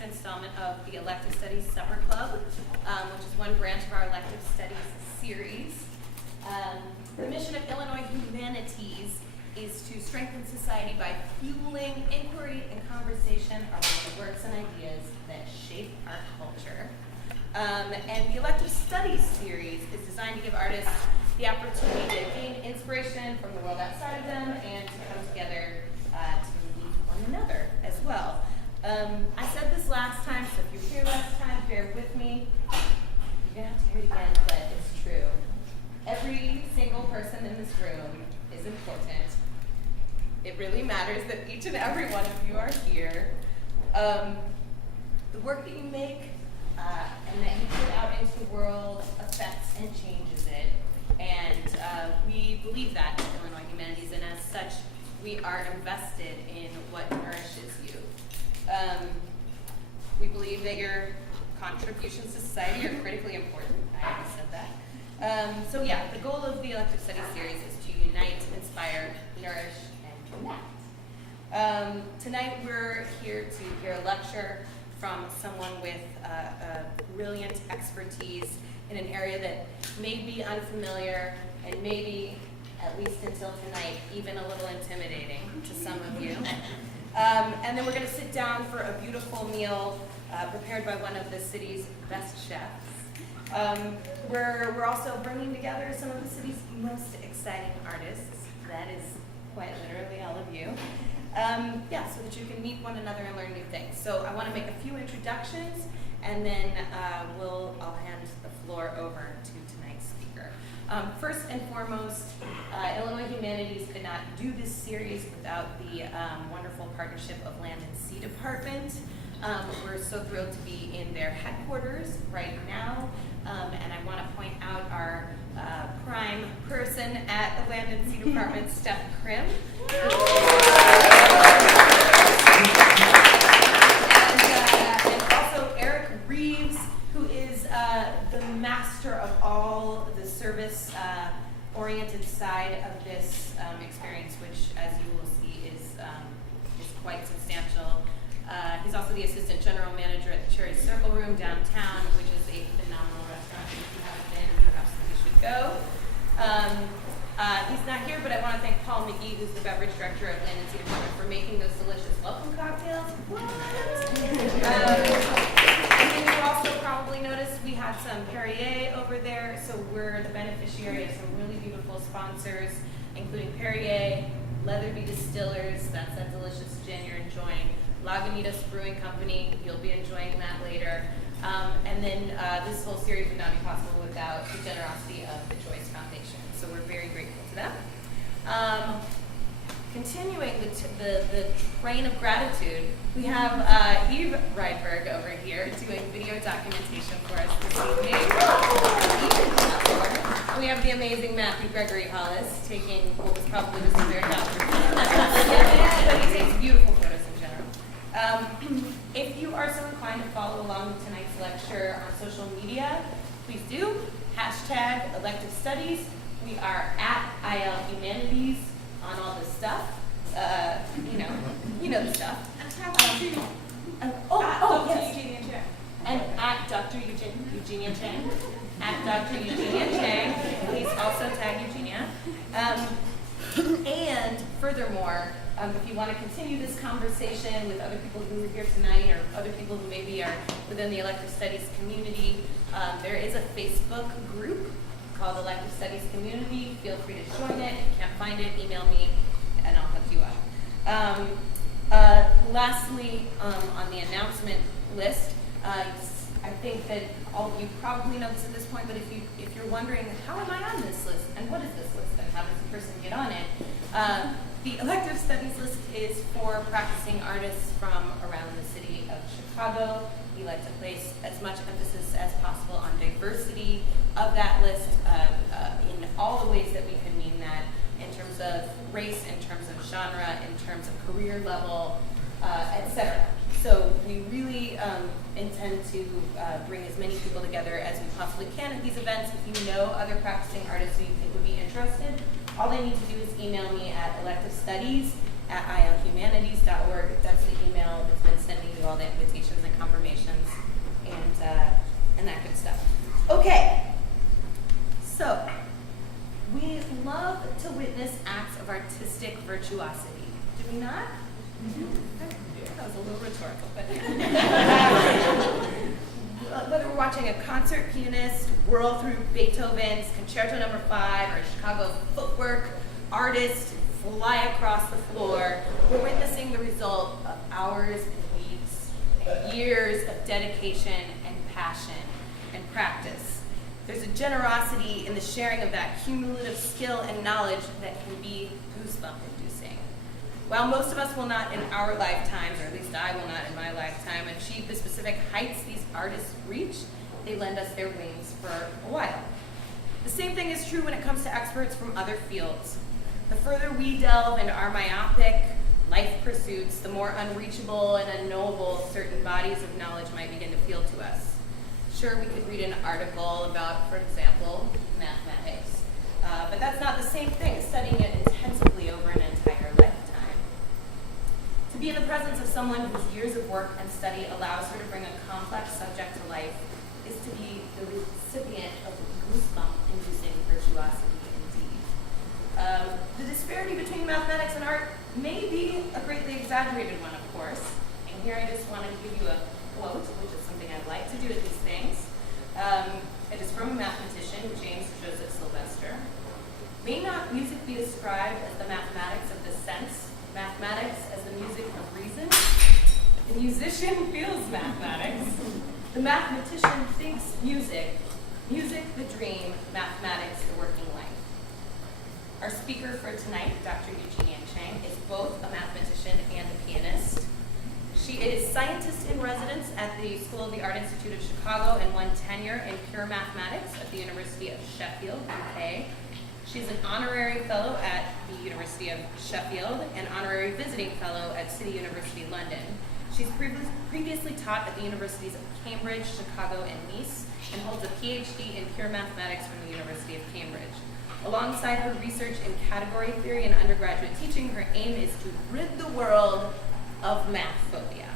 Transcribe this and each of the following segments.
next installment of the Elective Studies Supper Club, which is one branch of our Elective Studies series. The mission of Illinois Humanities is to strengthen society by fueling inquiry and conversation around the works and ideas that shape our culture. And the Elective Studies series is designed to give artists the opportunity to gain inspiration from the world outside of them and to come together to meet one another as well. I said this last time, so if you were here last time, bear with me. You're going to have to hear it again, but it's true. Every single person in this room is important. It really matters that each and every one of you are here. The work that you make and that you put out into the world affects and changes it. And we believe that at Illinois Humanities, and as such, we are invested in what nourishes you. We believe that your contributions to society are critically important. I already said that. So yeah, the goal of the Elective Studies series is to unite, inspire, nourish, and connect. Tonight we're here to hear a lecture from someone with brilliant expertise in an area that may be unfamiliar and maybe, at least until tonight, even a little intimidating to some of you. And then we're going to sit down for a beautiful meal prepared by one of the city's best chefs. We're also bringing together some of the city's most exciting artists. That is quite literally all of you. So that you can meet one another and learn new things. So I want to make a few introductions, and then I'll hand the floor over to tonight's speaker. First and foremost, Illinois Humanities could not do this series without the wonderful partnership of Land and Sea Dept. We're so thrilled to be in their headquarters right now, and I want to point out our prime person at the Land and Sea Dept, Steph Krim. And also Eric Reeves, who is the master of all the service-oriented side of this experience, which, as you will see, is quite substantial. He's also the assistant general manager at the Cherry Circle Room downtown, which is a phenomenal restaurant. If you haven't been, you absolutely should go. He's not here, but I want to thank Paul McGee, who's the Beverage Director of Land and Sea Dept, for making those delicious welcome cocktails. What? And then you also probably noticed we had some Perrier over there, so we're the beneficiary of some really beautiful sponsors, including Perrier, Leatherby Distillers, that's that delicious gin you're enjoying, Lagunitas Brewing Company, you'll be enjoying that later. And then this whole series would not be possible without the generosity of the Joyce Foundation. So we're very grateful to them. Continuing the train of gratitude, we have Eve Rydberg over here doing video documentation for us this evening. We have the amazing Matthew Gregory Hollis taking what was probably just a very but he takes beautiful photos in general. If you are so inclined to follow along with tonight's lecture on social media, please do. Hashtag Elective Studies. We are at IL Humanities on all this stuff. You know the stuff. Yes. Eugenia Cheng. And at Dr. Eugenia Cheng. At Dr. Eugenia Cheng. Please also tag Eugenia. And furthermore, if you want to continue this conversation with other people who are here tonight or other people who maybe are within the Elective Studies community, there is a Facebook group called Elective Studies Community. Feel free to join it. If you can't find it, email me and I'll hook you up. Lastly, on the announcement list, I think that all of you probably know this at this point, but if you're wondering, how am I on this list and what is this list and how does a person get on it, the Elective Studies list is for practicing artists from around the city of Chicago. We like to place as much emphasis as possible on diversity of that list in all the ways that we can mean that, in terms of race, in terms of genre, in terms of career level, etc. So we really intend to bring as many people together as we possibly can at these events. If you know other practicing artists who you think would be interested, all they need to do is email me at electivestudies at ilhumanities.org. That's the email that's been sending you all the invitations and confirmations and that good stuff. Okay, so we love to witness acts of artistic virtuosity. Do we not? That was a little rhetorical, but whether we're watching a concert pianist whirl through Beethoven's Concerto No. 5 or a Chicago footwork artist fly across the floor, we're witnessing the result of hours and weeks and years of dedication and passion and practice. There's a generosity in the sharing of that cumulative skill and knowledge that can be goosebump-inducing. While most of us will not in our lifetimes, or at least I will not in my lifetime, achieve the specific heights these artists reach, they lend us their wings for a while. The same thing is true when it comes to experts from other fields. The further we delve into our myopic life pursuits, the more unreachable and unknowable certain bodies of knowledge might begin to feel to us. Sure, we could read an article about, for example, mathematics, but that's not the same thing as studying it intensively over an entire lifetime. To be in the presence of someone whose years of work and study allows her to bring a complex subject to life is to be the recipient of goosebump-inducing virtuosity indeed. The disparity between mathematics and art may be a greatly exaggerated one, of course, and here I just want to give you a quote, which is something I like to do at these things. It is from a mathematician, James Joseph Sylvester. May not music be described as the mathematics of the sense, mathematics as the music of reason? The musician feels mathematics. The mathematician thinks music, music the dream, mathematics the working life. Our speaker for tonight, Dr. Eugenia Cheng, is both a mathematician and a pianist. She is scientist in residence at the School of the Art Institute of Chicago and won tenure in pure mathematics at the University of Sheffield, UK. She's an honorary fellow at the University of Sheffield and honorary visiting fellow at City University London. She's previously taught at the universities of Cambridge, Chicago, and Nice, and holds a PhD in pure mathematics from the University of Cambridge. Alongside her research in category theory and undergraduate teaching, her aim is to rid the world of math phobia.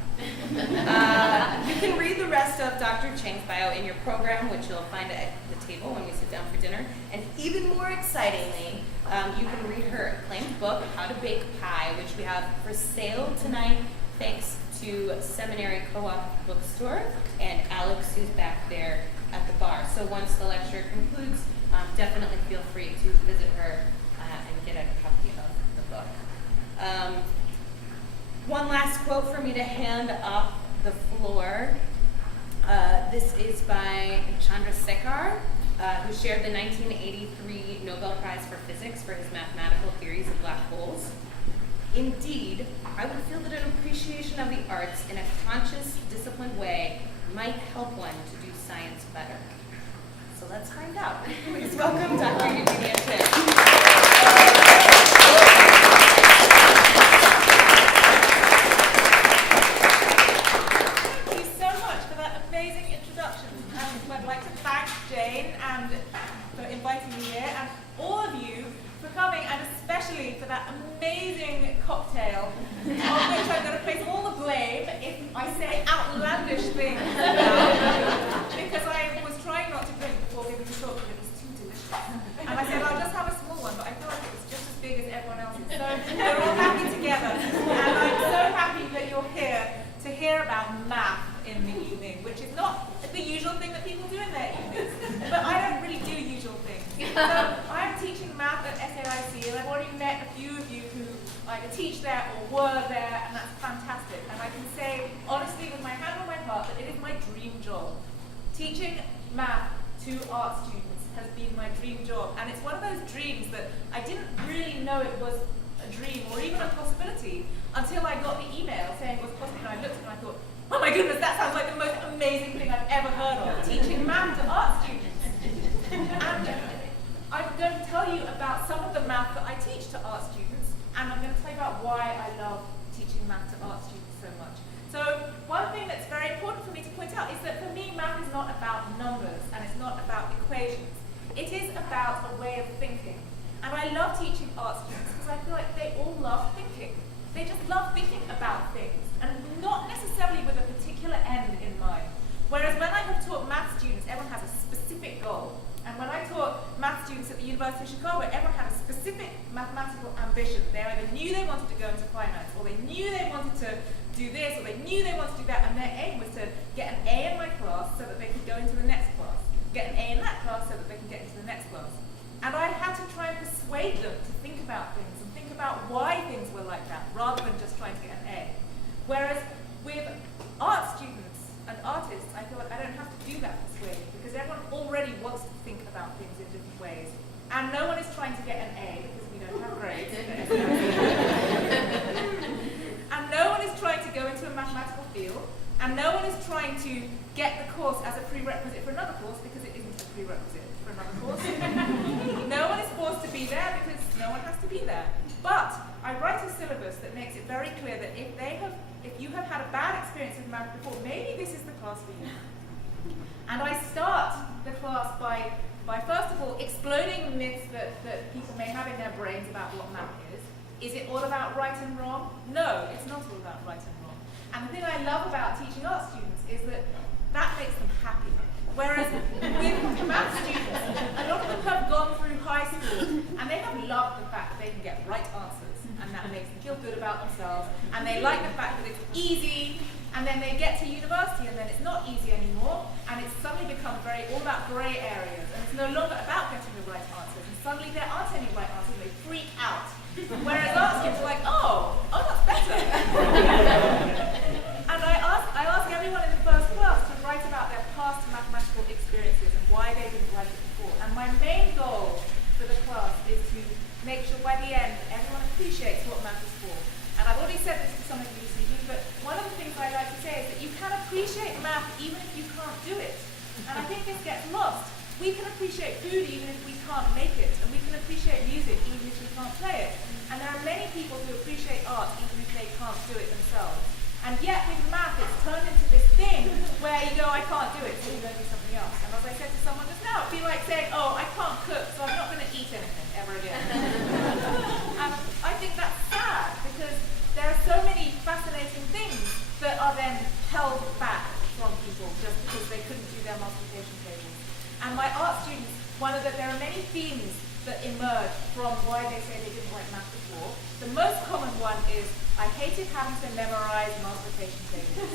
You can read the rest of Dr. Cheng's bio in your program, which you'll find at the table when we sit down for dinner. And even more excitingly, you can read her acclaimed book, How to Bake Pie, which we have for sale tonight, thanks to Seminary Co-op Bookstore and Alex, who's back there at the bar. So once the lecture concludes, definitely feel free to visit her and get a copy of the book. One last quote for me to hand off the floor. This is by Chandrasekhar, who shared the 1983 Nobel Prize for Physics for his mathematical theories of black holes. Indeed, I would feel that an appreciation of the arts in a conscious, disciplined way might help one to do science better. So let's find out. Please welcome Dr. Eugenia Cheng. I'd like to thank Jane and for inviting me here, and all of you for coming, and especially for that amazing cocktail, on which I'm going to place all the blame if I say outlandish things because I was trying not to drink before giving the talk, but it was too delicious. And I said, I'll just have a small one, but I feel like it was just as big as everyone else's. So we're all happy together, and I'm so happy that you're here to hear about math in the evening, which is not the usual thing that people do in their evenings. But I don't really do usual things. So I'm teaching math at SAIC, and I've already met a few of you who either teach there or were there, and that's fantastic. And I can say, honestly, with my hand on my heart, that it is my dream job. Teaching math to art students has been my dream job. And it's one of those dreams that I didn't really know it was a dream or even a possibility until I got the email saying it was possible, and I looked at it and I thought, oh my goodness, that sounds like the most amazing thing I've ever heard of, teaching math to art students. And I'm going to tell you about some of the math that I teach to art students, and I'm going to tell you about why I love teaching math to art students so much. So one thing that's very important for me to point out is that for me, math is not about numbers, and it's not about equations. It is about a way of thinking. And I love teaching art students because I feel like they all love thinking. love thinking about things, and not necessarily with a particular end in mind. Whereas when I have taught math students, everyone has a specific goal. And when I taught math students at the University of Chicago, everyone had a specific mathematical ambition. They either knew they wanted to go into finance, or they knew they wanted to do this, or they knew they wanted to do that, and their aim was to get an A in my class so that they could go into the next class, get an A in that class so that they can get into the next class. And I had to try and persuade them to think about things and think about why things were like that, rather than just trying to get an A. Whereas with art students and artists, I feel like I don't have to do that persuading, because everyone already wants to think about things in different ways. And no one is trying to get an A, because we don't have grades. And no one is trying to go into a mathematical field, and no one is trying to get the course as a prerequisite for another course, because it isn't a prerequisite for another course. No one is forced to be there, because no one has to be there. But I write a syllabus that makes it very clear that if you have had a bad experience with math before, maybe this is the class for you. And I start the class by first of all exploding myths that people may have in their brains about what math is. Is it all about right and wrong? No, it's not all about right and wrong. And the thing I love about teaching art students is that makes them happy. Whereas with math students, a lot of them have gone through high school and they have loved the fact that they can get right answers, and that makes them feel good about themselves, and they like the fact that it's easy, and then they get to university and then it's not easy anymore, and it's suddenly become all about grey areas, and it's no longer about getting the right answers, and suddenly there aren't any right answers and they freak out. Whereas art students are like, oh, that's better. And I ask everyone in the first class to write about their past mathematical experiences and why they didn't like it before. And my main goal for the class is to make sure by the end that everyone appreciates what math is for. And I've already said this to some of you this evening, but one of the things I like to say is that you can appreciate math even if you can't do it. And I think this gets lost. We can appreciate food even if we can't make it, and we can appreciate music even if we can't play it. And there are many people who appreciate art even if they can't do it themselves. And yet with math, it's turned into this thing where you go, I can't do it, so you go do something else. And as I said to someone just now, it'd be like saying, oh, I can't cook, so I'm not going to eat anything ever again. And I think that's sad, because there are so many fascinating things that are then held back from people just because they couldn't do their multiplication tables. And my art students, there are many themes that emerge from why they say they didn't like math before. The most common one is, I hated having to memorize multiplication tables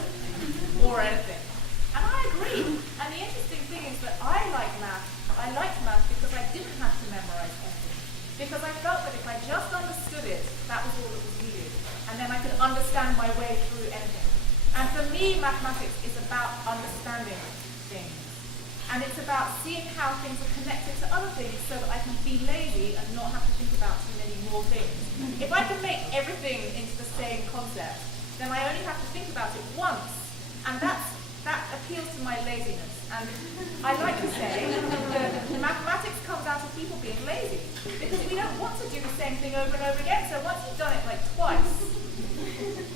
or anything. And I agree. And the interesting thing is that I liked math because I didn't have to memorize anything. Because I felt that if I just understood it, that was all that was needed. And then I could understand my way through anything. And for me, mathematics is about understanding things. And it's about seeing how things are connected to other things so that I can be lazy and not have to think about too many more things. If I can make everything into the same concept, then I only have to think about it once. And that appeals to my laziness. And I like to say that mathematics comes out of people being lazy, because we don't want to do the same thing over and over again. So once you've done it like twice,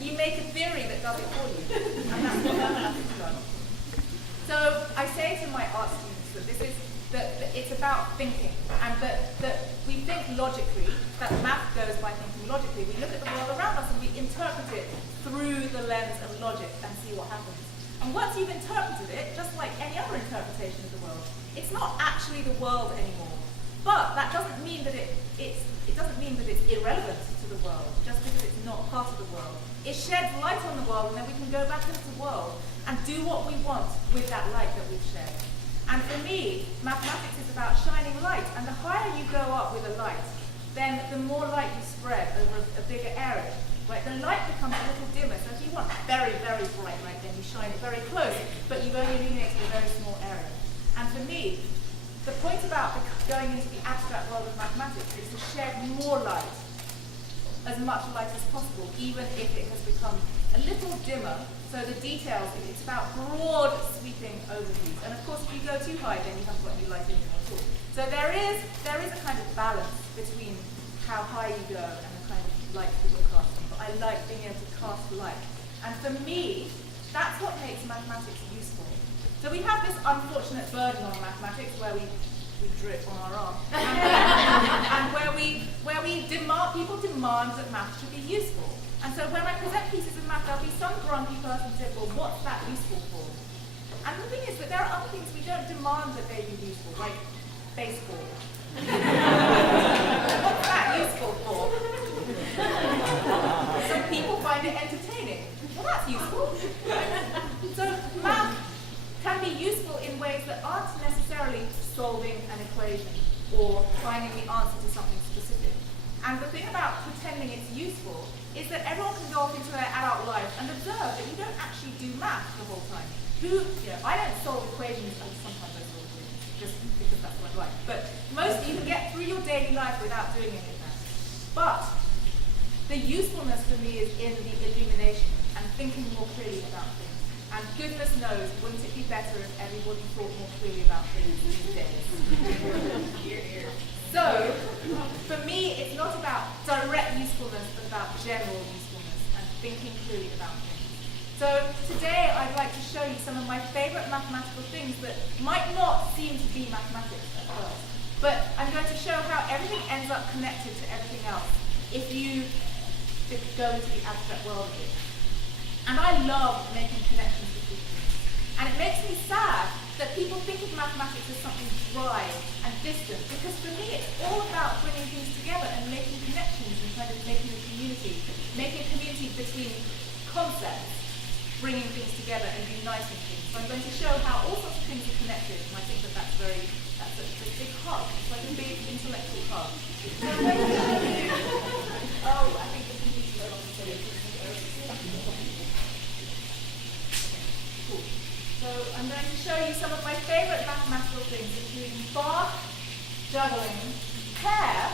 you make a theory that does it for you. And that's what mathematics does. So I say to my art students that it's about thinking, and that we think logically, that math goes by thinking logically. We look at the world around us and we interpret it through the lens of logic and see what happens. And once you've interpreted it, just like any other interpretation of the world, it's not actually the world anymore. But that doesn't mean that it's irrelevant to the world, just because it's not part of the world. It sheds light on the world, and then we can go back into the world and do what we want with that light that we've shed. And for me, mathematics is about shining light, and the higher you go up with a light, then the more light you spread over a bigger area. Right? The light becomes a little dimmer, so if you want very, very bright light, then you shine it very close, but you've only illuminated a very small area. And for me, the point about going into the abstract world of mathematics is to shed more light, as much light as possible, even if it has become a little dimmer. So the details, it's about broad sweeping overviews. And of course, if you go too high, then you haven't got any light anymore at all. So there is a kind of balance between how high you go and the kind of light that you're casting. But I like being able to cast light. And for me, that's what makes mathematics useful. So we have this unfortunate burden on mathematics where we drip on our arm, and where people demand that math should be useful. And so when I present pieces of math, there'll be some grumpy person who says, well, what's that useful for? And the thing is that there are other things we don't demand that they be useful, like baseball. What's that useful for? Some people find it entertaining. Well, that's useful. So math can be useful in ways that aren't necessarily solving an equation or finding the answer to something specific. And the thing about pretending it's useful is that everyone can go off into their adult life and observe that you don't actually do math the whole time. I don't solve equations, sometimes I solve equations, just because that's what I like. But most you can get through your daily life without doing any of that. But the usefulness for me is in the illumination and thinking more clearly about things. And goodness knows, wouldn't it be better if everybody thought more clearly about things these days? So, for me, it's not about direct usefulness, but about general usefulness and thinking clearly about things. So, today I'd like to show you some of my favorite mathematical things that might not seem to be mathematics at first. But I'm going to show how everything ends up connected to everything else if you go into the abstract world of it. And I love making connections between things. And it makes me sad that people think of mathematics as something dry and distant, because for me it's all about bringing things together and making connections and kind of making a community between concepts, bringing things together and uniting things. So I'm going to show how all sorts of things are connected, and I think that's a big hug. It's like a big intellectual hug. Oh, I think the computer is on the Cool. So I'm going to show you some of my favorite mathematical things, including bar, juggling, hair,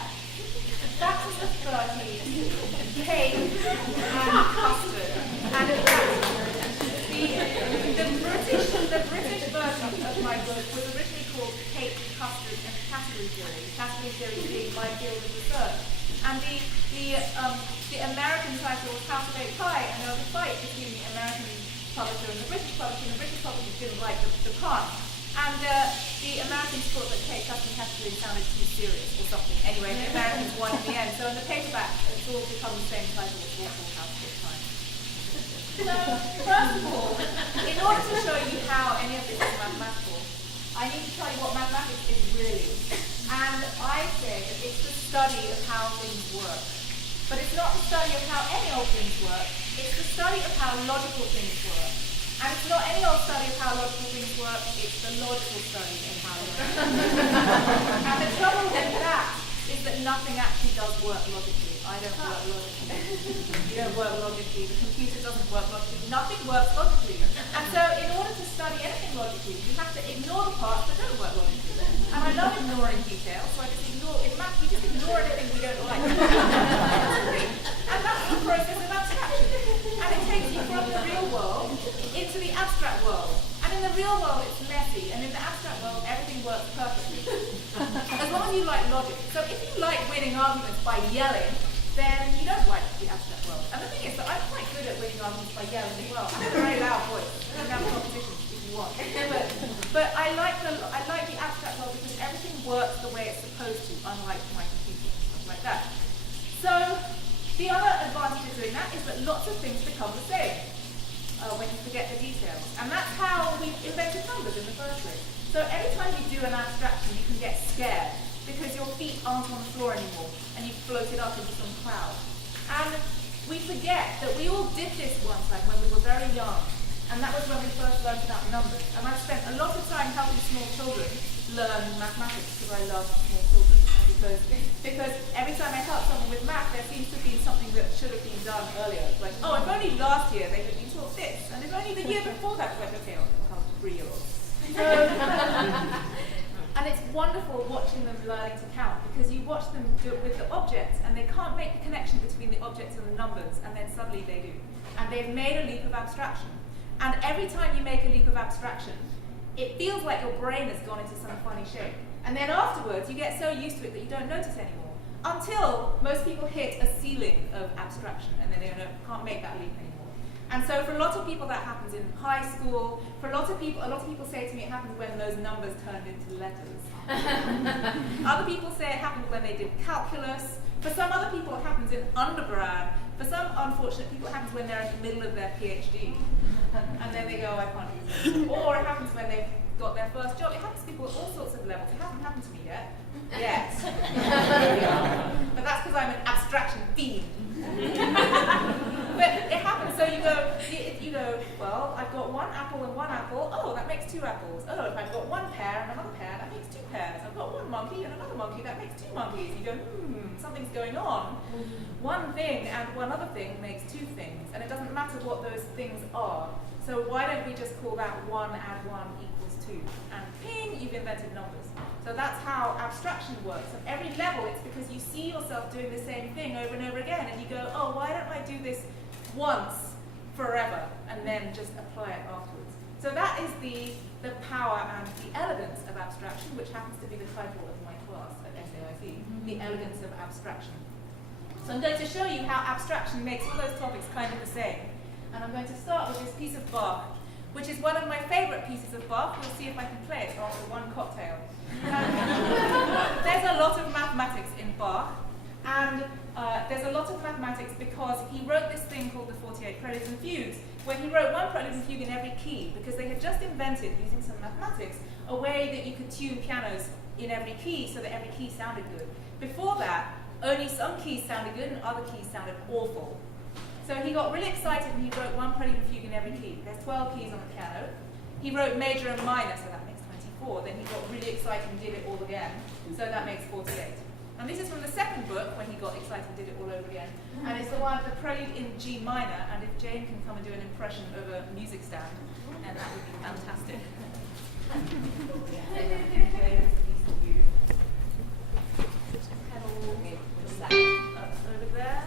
factors of 30, cake, and custard. And in fact, the British version of my book was originally called Cake, Custard, and Category Theory. Category theory being my field of research. And the American title was How to Bake Pie, and there was a fight between the American publisher and the British publisher, and the British publisher didn't like the pun. And the Americans thought that cake, custard, category sounded too serious or something. Anyway, the Americans won in the end. So in the paperback, it's all become the same title as How to Bake Pie. So, first of all, in order to show you how any of this is mathematical, I need to tell you what mathematics is really. And I say that it's the study of how things work. But it's not the study of how any old things work, it's the study of how logical things work. And it's not any old study of how logical things work, it's the logical study of how they work. And the trouble with that is that nothing actually does work logically. I don't work logically. You don't work logically. The computer doesn't work logically. Nothing works logically. And so in order to study anything logically, you have to ignore the parts that don't work logically. And I love ignoring details, so I just ignore, in math, we just ignore anything we don't like. And that's the process of abstraction. And it takes you from the real world into the abstract world. And in the real world, it's messy. And in the abstract world, everything works perfectly. As long as you like logic. So if you like winning arguments by yelling, then you don't like the abstract world. And the thing is that I'm quite good at winning arguments by yelling as well. I have a very loud voice. You can have competitions if you want. But I like the abstract world because everything works the way it's supposed to, unlike my computer and stuff like that. So the other advantage of doing that is that lots of things become the same when you forget the details. And that's how we invented numbers in the first place. So every time you do an abstraction, you can get scared because your feet aren't on the floor anymore and you've floated up into some cloud. And we forget that we all did this one time when we were very young. And that was when we first learned about numbers. And I've spent a lot of time helping small children learn mathematics because I love small children. And because every time I help someone with math, there seems to be something that should have been done earlier. Like, oh, if only last year they had been taught this. And if only the year before that, like, okay, I'll help 3-year-olds. And it's wonderful watching them learning to count because you watch them do it with the objects and they can't make the connection between the objects and the numbers, and then suddenly they do. And they've made a leap of abstraction. And every time you make a leap of abstraction, it feels like your brain has gone into some funny shape. And then afterwards, you get so used to it that you don't notice anymore. Until most people hit a ceiling of abstraction and then they can't make that leap anymore. And so for a lot of people that happens in high school. For a lot of people say to me it happens when those numbers turned into letters. Other people say it happens when they did calculus. For some other people it happens in undergrad. For some unfortunate people, it happens when they're in the middle of their PhD. And then they go, I can't use it. Or it happens when they've got their first job. It happens to people at all sorts of levels. It hasn't happened to me yet. Yes. But that's because I'm an abstraction fiend. But it happens, so you go, well, I've got one apple and one apple. Oh, that makes two apples. Oh, if I've got one pear and another pear, that makes two pears. I've got one monkey and another monkey, that makes two monkeys. You go, something's going on. One thing and one other thing makes two things, and it doesn't matter what those things are. So why don't we just call that 1 add 1 equals 2? And ping, you've invented numbers. So that's how abstraction works. At every level, it's because you see yourself doing the same thing over and over again, and you go, oh, why don't I do this once forever, and then just apply it afterwards. So that is the power and the elegance of abstraction, which happens to be the title of my class at SAIC, the elegance of abstraction. So I'm going to show you how abstraction makes all those topics kind of the same. And I'm going to start with this piece of Bach, which is one of my favorite pieces of Bach. We'll see if I can play it after one cocktail. There's a lot of mathematics in Bach, and there's a lot of mathematics because he wrote this thing called the 48 Preludes and Fugues, where he wrote one prelude and fugue in every key, because they had just invented, using some mathematics, a way that you could tune pianos in every key so that every key sounded good. Before that, only some keys sounded good and other keys sounded awful. So he got really excited and he wrote one prelude and fugue in every key. There's 12 keys on the piano. He wrote major and minor, so that makes 24. Then he got really excited and did it all again, so that makes 48. And this is from the second book, when he got excited and did it all over again. And it's the one, the prelude in G minor, and if Jane can come and do an impression of a music stand, then that would be fantastic. Over there.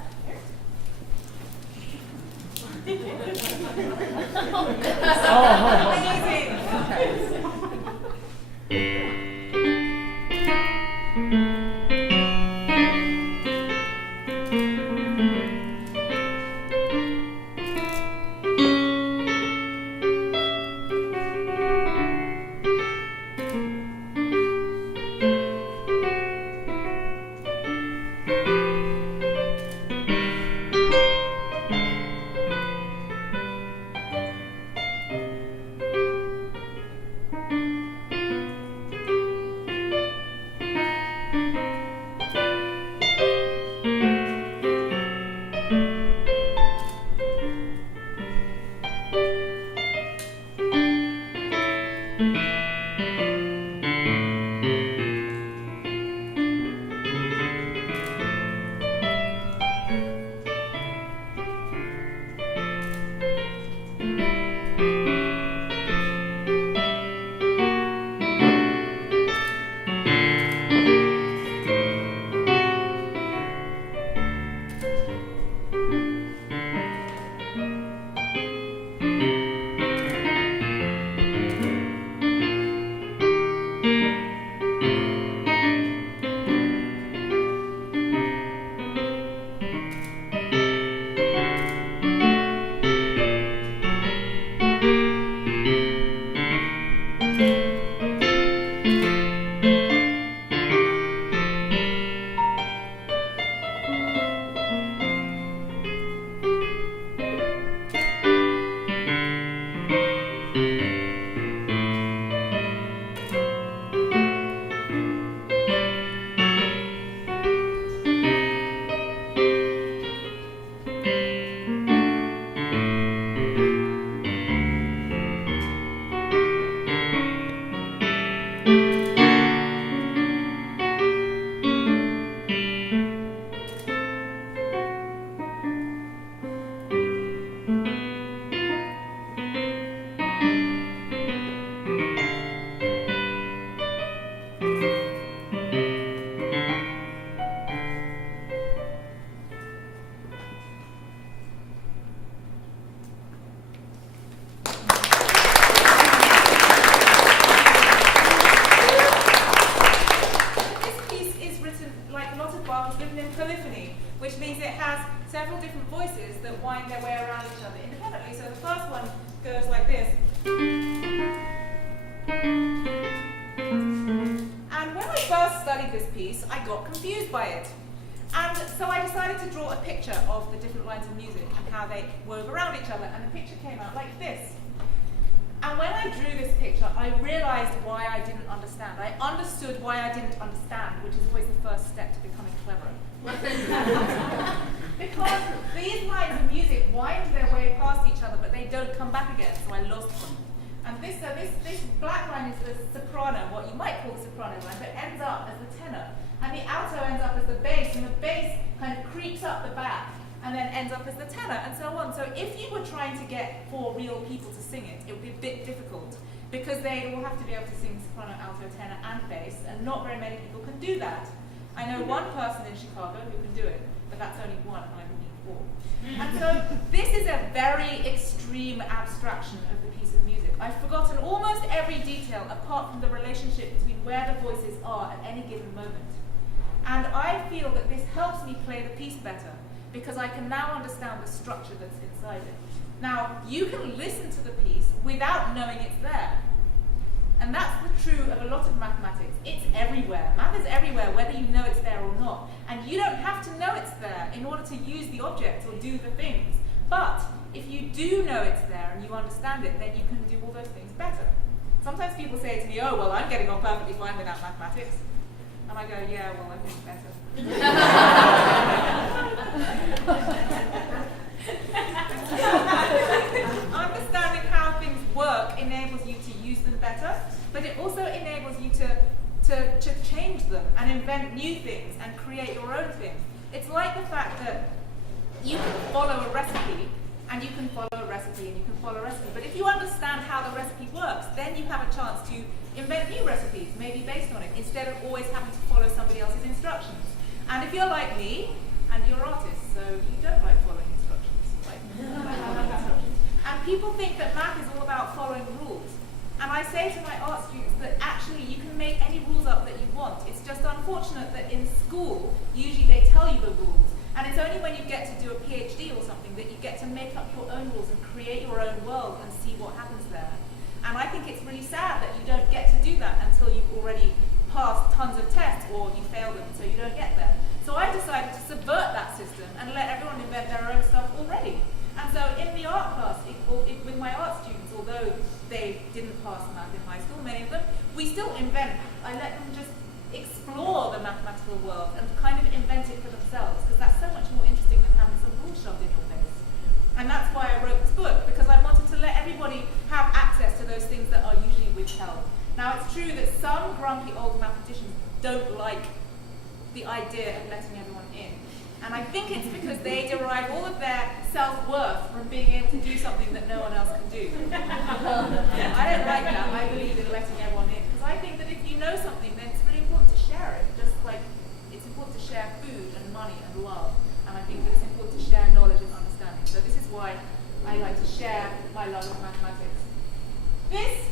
And so I decided to draw a picture of the different lines of music and how they wove around each other, and the picture came out like this. And when I drew this picture, I realized why I didn't understand. I understood why I didn't understand, which is always the first step to becoming clever. Because these lines of music wind their way past each other, but they don't come back again, so I lost them. And this black line is the soprano, what you might call the soprano line, but ends up as the tenor. And the alto ends up as the bass, and the bass kind of creeps up the back, and then ends up as the tenor, and so on. So if you were trying to get 4 real people to sing it, it would be a bit difficult, because they will have to be able to sing soprano, alto, tenor, and bass, and not very many people can do that. I know one person in Chicago who can do it, but that's only one, and I would need 4. And so this is a very extreme abstraction of the piece of music. I've forgotten almost every detail apart from the relationship between where the voices are at any given moment. And I feel that this helps me play the piece better, because I can now understand the structure that's inside it. Now, you can listen to the piece without knowing it's there. And that's the true of a lot of mathematics. It's everywhere. Math is everywhere, whether you know it's there or not. And you don't have to know it's there in order to use the objects or do the things. But if you do know it's there and you understand it, then you can do all those things better. Sometimes people say to me, oh, well, I'm getting on perfectly fine without mathematics. And I go, yeah, well, I think better. Understanding how things work enables you to use them better, but it also enables you to change them and invent new things and create your own thing. It's like the fact that you can follow a recipe, and you can follow a recipe, and you can follow a recipe. But if you understand how the recipe works, then you have a chance to invent new recipes, maybe based on it, instead of always having to follow somebody else's instructions. And if you're like me, and you're artists, so you don't like following instructions, right? And people think that math is all about following rules. And I say to my art students that actually you can make any rules up that you want. It's just unfortunate that in school, usually they tell you the rules. And it's only when you get to do a PhD or something that you get to make up your own rules and create your own world and see what happens there. And I think it's really sad that you don't get to do that until you've already passed tons of tests or you fail them, so you don't get there. So I decided to subvert that system and let everyone invent their own stuff already. And so in the art class, with my art students, although they didn't pass math in high school, many of them, we still invent. I let them just explore the mathematical world and kind of invent it for themselves, because that's so much more interesting than having some rules shoved in your face. And that's why I wrote this book, because I wanted to let everybody have access to those things that are usually withheld. Now, it's true that some grumpy old mathematicians don't like the idea of letting everyone in. And I think it's because they derive all of their self-worth from being able to do something that no one else can do. I don't like that. I believe in letting everyone in, because I think that if you know something, then it's really important to share it. Just like it's important to share food and money and love. And I think that it's important to share knowledge and understanding. So this is why I like to share my love of mathematics. This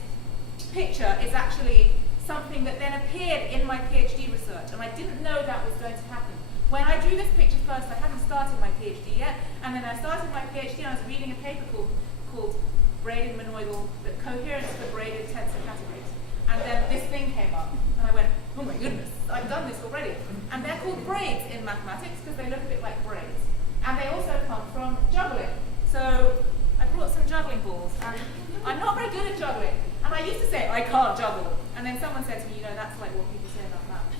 picture is actually something that then appeared in my PhD research, and I didn't know that was going to happen. When I drew this picture first, I hadn't started my PhD yet, and then I started my PhD and I was reading a paper called Braided Monoidal, the Coherence for Braided Tensor Categories. And then this thing came up, and I went, oh my goodness, I've done this already. And they're called braids in mathematics because they look a bit like braids. And they also come from juggling. So I brought some juggling balls, and I'm not very good at juggling. And I used to say, I can't juggle. And then someone said to me, that's like what people say about math.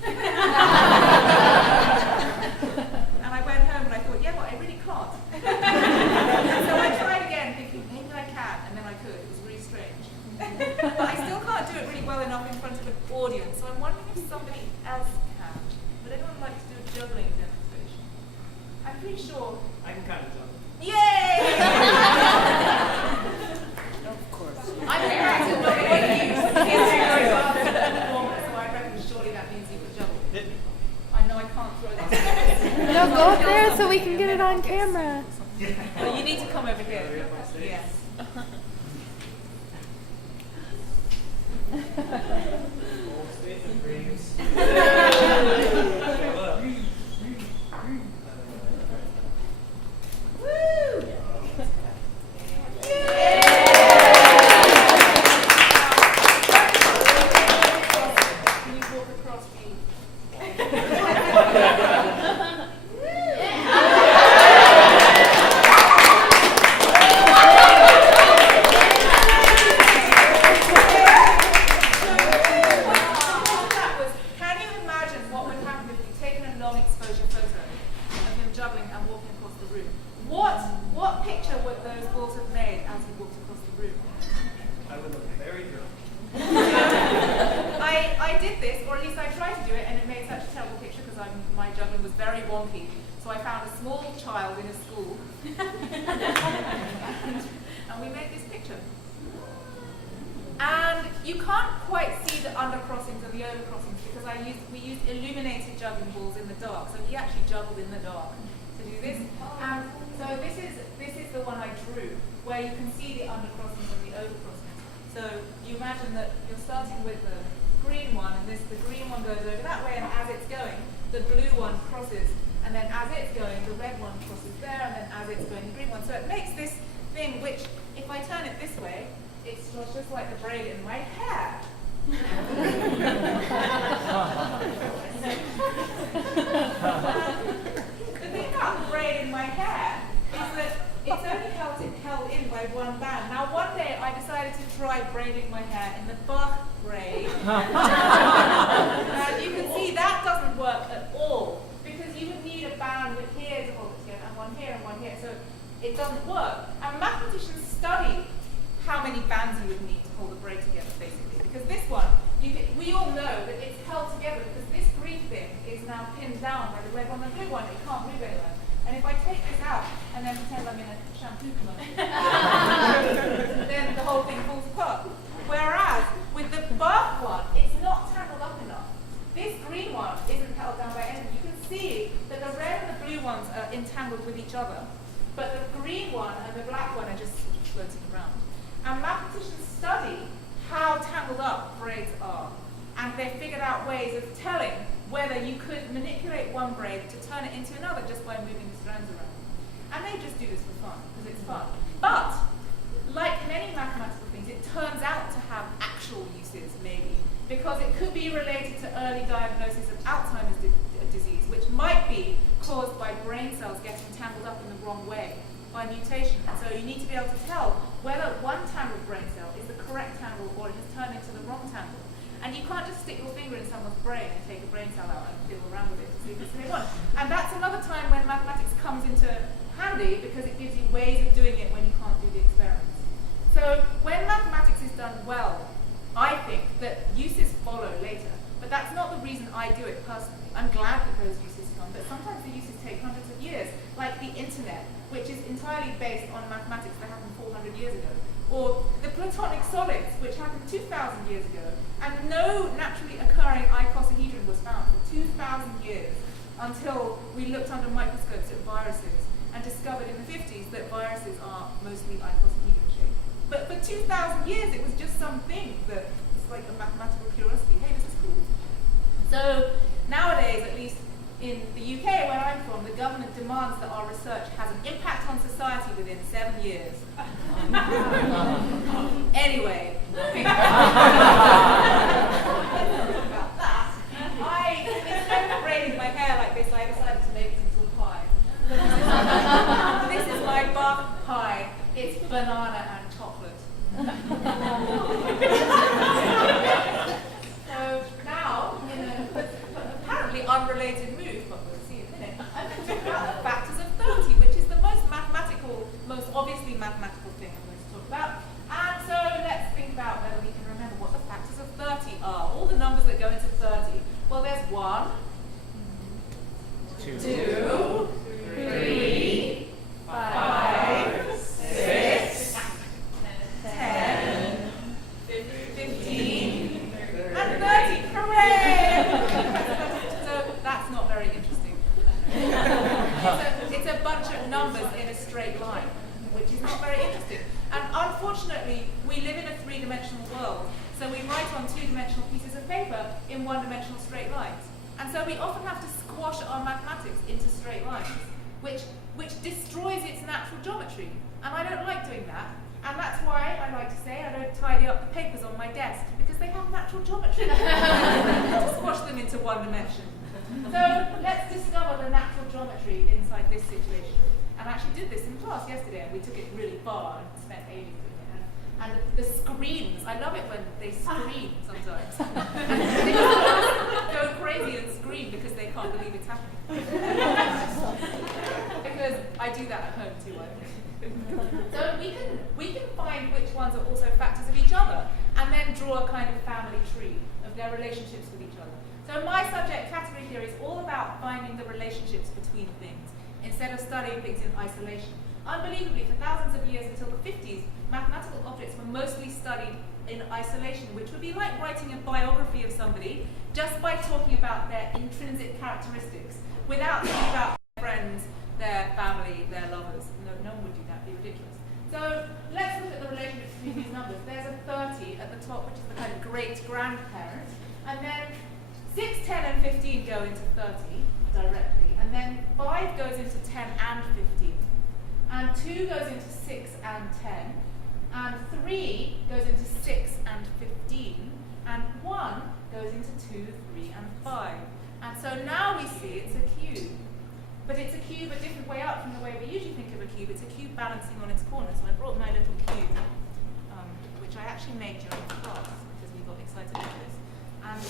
And I went home and I thought, yeah, but I really can't. So I tried again, thinking, maybe I can, and then I could. It was really strange. But I still can't do it really well enough in front of an audience, so I'm wondering if somebody else can. Would anyone like to do a juggling demonstration? I'm pretty sure. I can kind of juggle. Yay! Of course. I'm expecting not one of you is very well as a performer, so I reckon surely that means you could juggle. Hit me. I know I can't throw this. No, go up there so we can get it on camera. Well, you need to come over here. Yes. Woo! Can you walk across me? exposure photo of him juggling and walking across the room. What picture would those balls have made as he walked across the room? I would look very drunk. I did this, or at least I tried to do it, and it made such a terrible picture because my juggling was very wonky. So I found a small child in a school, and we made this picture. And you can't quite see the undercrossings and the overcrossings because we used illuminated juggling balls in the dark. So he actually juggled in the dark to do this. And so this is the one I drew, where you can see the undercrossings and the overcrossings. So you imagine that you're starting with the green one, and the green one goes over that way, and as it's going, the blue one crosses, and then as it's going, the red one crosses there, and then as it's going, the green one. So it makes this thing, which, if I turn it this way, it's just like the braid in my hair. The thing about the braid in my hair is that it's only held in by one band. Now, one day I decided to try braiding my hair in the Bach braid. And you can see that doesn't work at all because you would need a band with here to hold it together, and one here and one here. So it doesn't work. And mathematicians study how many bands you would need to hold the braid together, basically. Because this one, we all know that it's held together because this green thing is now pinned down by the red one. The blue one, it can't move anywhere. And if I take this out and then pretend I'm in a shampoo commercial, then the whole thing falls apart. Whereas with the Bach one, it's not tangled up enough. This green one isn't held down by anything. You can see that the red and the blue ones are entangled with each other, but the green one and the black one are just sort of floating around. And mathematicians study how tangled up braids are, and they figured out ways of telling whether you could manipulate one braid to turn it into another just by moving the strands around. And they just do this for fun, because it's fun. But, like many mathematical things, it turns out to have actual uses, maybe, because it could be related to early diagnosis of Alzheimer's disease, which might be caused by brain cells getting tangled up in the wrong way by mutation. And so you need to be able to tell whether one tangled brain cell is the correct tangle or it has turned into the wrong tangle. And you can't just stick your finger in someone's brain and take a brain cell out and fiddle around with it to see if it's the one. And that's another time when mathematics comes into handy because it gives you ways of doing it when you can't do the experiments. So when mathematics is done well, I think that uses follow later. But that's not the reason I do it personally. I'm glad that those uses come, but sometimes the uses take hundreds of years, like the internet, which is entirely based on mathematics that happened 400 years ago. Or the Platonic solids, which happened 2,000 years ago, and no naturally occurring icosahedron was found for 2,000 years until we looked under microscopes at viruses and discovered in the 50s that viruses are mostly icosahedron shaped. But for 2,000 years, it was just something that was like a mathematical curiosity. Hey, this is cool. So nowadays, at least in the UK, where I'm from, the government demands that our research has an impact on society within 7 years. Anyway, about that, instead of braiding my hair like this, I decided to make it into a pie. This is my Bach pie. It's banana and chocolate. So now, in an apparently unrelated move, but we'll see in a minute, I'm going to talk about the factors of 30, which is the most obviously mathematical thing I'm going to talk about. And so let's think about whether we can remember what the factors of 30 are. All the numbers that go into 30. Well, there's 1, 2, 3, 5, 6, 10, 15, and 30. Hooray! So that's not very interesting. It's a bunch of numbers in a straight line, which is not very interesting. And unfortunately, we live in a three-dimensional world, so we write on two-dimensional pieces of paper in one-dimensional straight lines. And so we often have to squash our mathematics into straight lines, which destroys its natural geometry. And I don't like doing that. And that's why I like to say I don't tidy up the papers on my desk, because they have natural geometry. To squash them into one dimension. So let's discover the natural geometry inside this situation. And I actually did this in class yesterday, and we took it really far and spent ages doing it. And the screams, I love it when they scream sometimes. And they just go crazy. crazy and scream because they can't believe it's happening. Because I do that at home too, I think. So we can find which ones are also factors of each other, and then draw a kind of family tree of their relationships with each other. So my subject category theory is all about finding the relationships between things, instead of studying things in isolation. Unbelievably, for thousands of years until the 50s, mathematical objects were mostly studied in isolation, which would be like writing a biography of somebody just by talking about their intrinsic characteristics, without thinking about their friends, their family, their lovers. No one would do that, it'd be ridiculous. So let's look at the relationship between these numbers. There's a 30 at the top, which is the kind of great-grandparent, and then 6, 10, and 15 go into 30 directly, and then 5 goes into 10 and 15, and 2 goes into 6 and 10, and 3 goes into 6 and 15, and 1 goes into 2, 3, and 5. And so now we see it's a cube. But it's a cube a different way up from the way we usually think of a cube. It's a cube balancing on its corner. So I brought my little cube, which I actually made during class because we got excited about this. And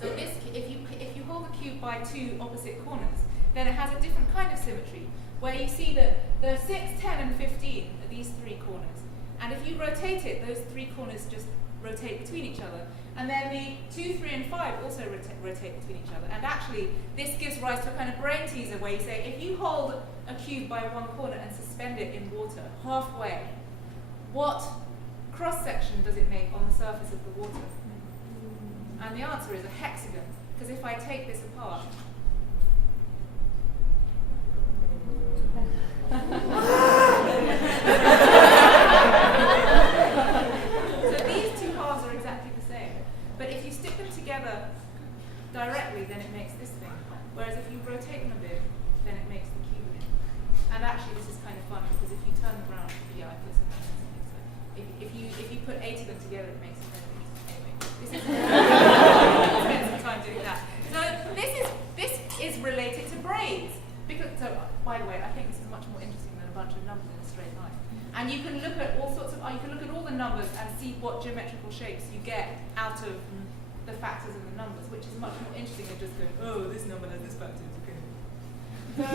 so this, if you hold the cube by 2 opposite corners, then it has a different kind of symmetry, where you see that the 6, 10, and 15 are these 3 corners. And if you rotate it, those 3 corners just rotate between each other. And then the 2, 3, and 5 also rotate between each other. And actually, this gives rise to a kind of brain teaser where you say, if you hold a cube by one corner and suspend it in water halfway, what cross-section does it make on the surface of the water? And the answer is a hexagon. Because if I take this apart, so these 2 halves are exactly the same. But if you stick them together directly, then it makes this thing. Whereas if you rotate them a bit, then it makes the cube again. And actually, this is kind of fun because if you turn them around, yeah, I put some hands in it. So if you put 8 of them together, it makes it anyway. This is spend some time doing that. So this is related to braids. Because by the way, I think this is much more interesting than a bunch of numbers in a straight line. And you can look at all the numbers and see what geometrical shapes you get out of the factors in the numbers, which is much more interesting than just going, oh, this number has this factor, okay. So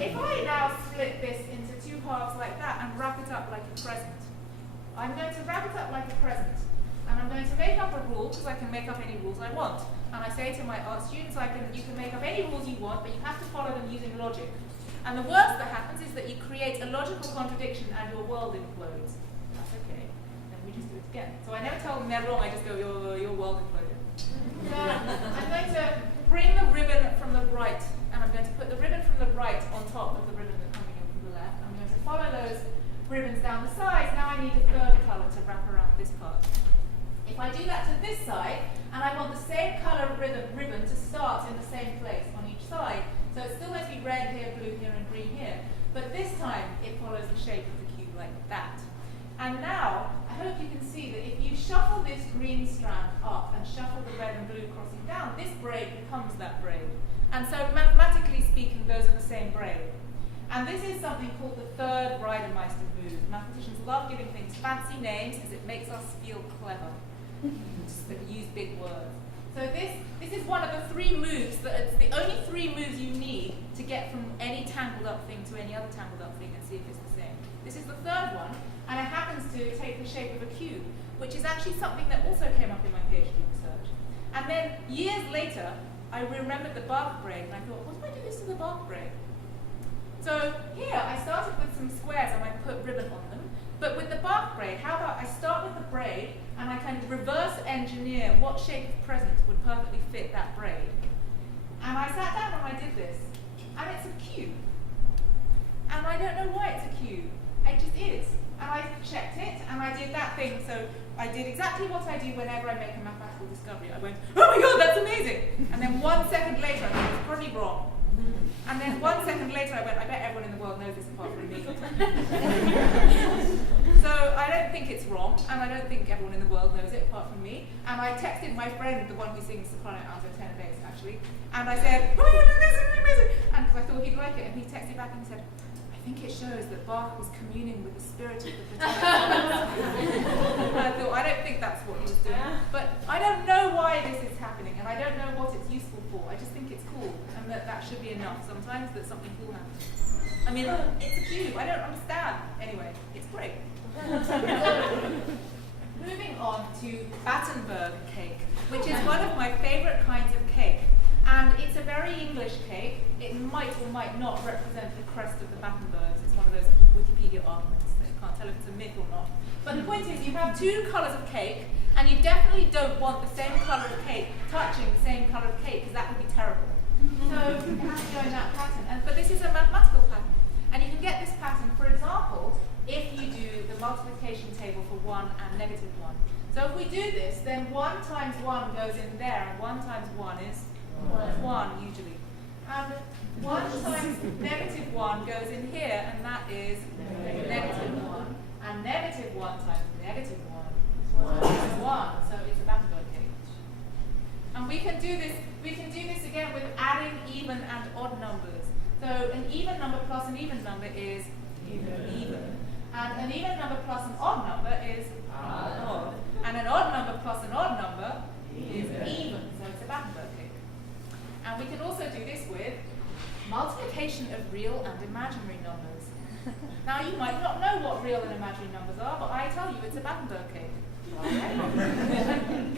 if I now split this into 2 halves like that and wrap it up like a crescent, I'm going to wrap it up like a crescent, and I'm going to make up a rule, because I can make up any rules I want. And I say to my art students, you can make up any rules you want, but you have to follow them using logic. And the worst that happens is that you create a logical contradiction and your world implodes. That's okay. Then we just do it again. So I never tell them they're wrong, I just go, your world imploded. So I'm going to bring the ribbon from the right, and I'm going to put the ribbon from the right on top of the ribbon that's coming in from the left. I'm going to follow those ribbons down the sides. Now I need a third colour to wrap around this part. If I do that to this side, and I want the same colour ribbon to start in the same place on each side, so it's still going to be red here, blue here, and green here, but this time it follows the shape of the cube like that. And now, I hope you can see that if you shuffle this green strand up and shuffle the red and blue crossing down, this braid becomes that braid. And so mathematically speaking, those are the same braid. And this is something called the third Reidemeister move. Mathematicians love giving things fancy names because it makes us feel clever. Just use big words. So this is one of the 3 moves, it's the only 3 moves you need to get from any tangled up thing to any other tangled up thing and see if it's the same. This is the third one, and it happens to take the shape of a cube, which is actually something that also came up in my PhD research. And then years later, I remembered the bark braid, and I thought, what if I do this to the bark braid? So here, I started with some squares and I put ribbon on them. But with the bark braid, how about I start with the braid and I kind of reverse engineer what shape of present would perfectly fit that braid. And I sat down and I did this. And it's a cube. And I don't know why it's a cube. It just is. And I checked it and I did that thing. So I did exactly what I do whenever I make a mathematical discovery. I went, oh my god, that's amazing! And then 1 second later, I thought, it's probably wrong. And then 1 second later, I went, I bet everyone in the world knows this apart from me. So I don't think it's wrong, and I don't think everyone in the world knows it apart from me. And I texted my friend, the one who sings soprano alto tenor bass, actually, and I said, oh my god, this is amazing! And because I thought he'd like it, and he texted back and he said, I think it shows that Bach was communing with the spirit of the fraternity. And I thought, I don't think that's what he was doing. But I don't know why this is happening, and I don't know what it's useful for. before. I just think it's cool, and that should be enough sometimes that something cool happens. I mean, it's a cube. I don't understand. Anyway, it's great. Moving on to Battenberg cake, which is one of my favorite kinds of cake. And it's a very English cake. It might or might not represent the crest of the Battenbergs. It's one of those Wikipedia arguments that you can't tell if it's a myth or not. But the point is, you have two colours of cake, and you definitely don't want the same colour of cake touching the same colour of cake, because that would be terrible. So it has to go in that pattern. But this is a mathematical pattern. And you can get this pattern, for example, if you do the multiplication table for 1 and negative 1. So if we do this, then 1 times 1 goes in there, and 1 times 1 is 1 usually. And 1 times negative 1 goes in here, and that is negative 1. And negative 1 times negative 1 is 1. So it's a Battenberg cake. And we can do this again with adding even and odd numbers. So an even number plus an even number is even. And an even number plus an odd number is odd. And an odd number plus an odd number is even. So it's a Battenberg cake. And we can also do this with multiplication of real and imaginary numbers. Now you might not know what real and imaginary numbers are, but I tell you it's a Battenberg cake.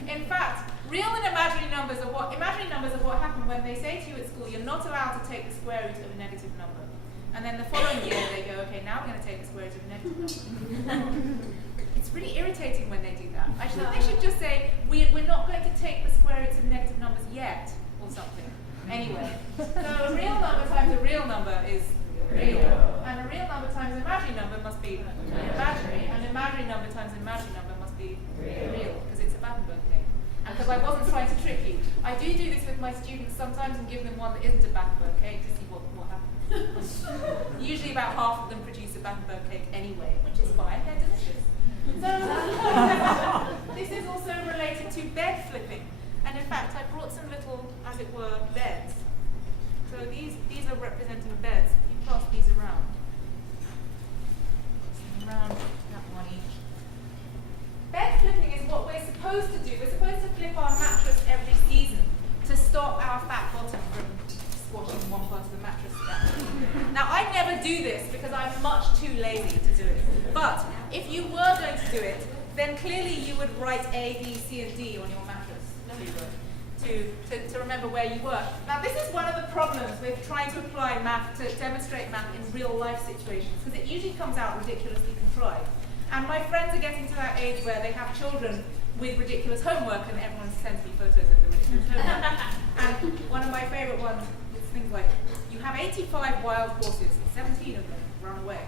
In fact, real and imaginary numbers are what happen when they say to you at school, you're not allowed to take the square root of a negative number. And then the following year they go, okay, now we're going to take the square root of a negative number. It's really irritating when they do that. I think they should just say, we're not going to take the square roots of negative numbers yet, or something. Anyway, so a real number times a real number is real. And a real number times an imaginary number must be imaginary. And an imaginary number times an imaginary number must be real, because it's a Battenberg cake. And because I wasn't trying to trick you, I do this with my students sometimes and give them one that isn't a Battenberg cake to see what happens. Usually about half of them produce a Battenberg cake anyway, which is fine, they're delicious. So this is also related to bed flipping. And in fact, I brought some little, as it were, beds. So these are representing beds. You pass these around. Around that one each. Bed flipping is what we're supposed to do. We're supposed to flip our mattress every season to stop our fat bottom from squashing one part of the mattress down. Now, I never do this because I'm much too lazy to do it. But if you were going to do it, then clearly you would write A, B, C, and D on your mattress. To remember where you were. Now, this is one of the problems with trying to apply math, to demonstrate math in real life situations, because it usually comes out ridiculously contrived. And my friends are getting to that age where they have children with ridiculous homework, and everyone sends me photos of the ridiculous homework. And one of my favorite ones is things like, you have 85 wild horses, 17 of them run away.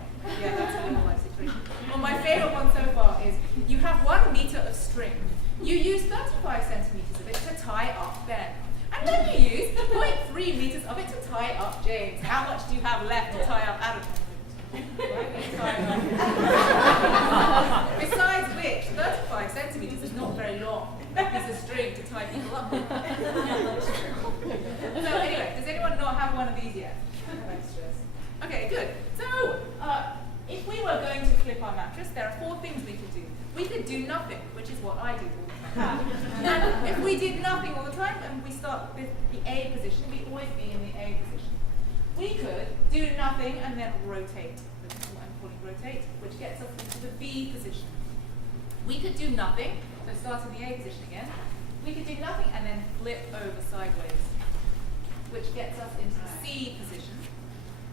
Yeah, that's a real life situation. Well, my favorite one so far is, you have 1 meter of string. You use 35 centimeters of it to tie up Ben. And then you use 0.3 meters of it to tie up James. How much do you have left to tie up Adam? Besides which, 35 centimeters is not very long. It's a string to tie people up. So anyway, does anyone not have one of these yet? Okay, good. So, if we were going to flip our mattress, there are 4 things we could do. We could do nothing, which is what I do all the time. And if we did nothing all the time, and we start with the A position, we'd always be in the A position. We could do nothing and then rotate. That's what I'm calling rotate, which gets us into the B position. We could do nothing, so start in the A position again. We could do nothing and then flip over sideways, which gets us into the C position.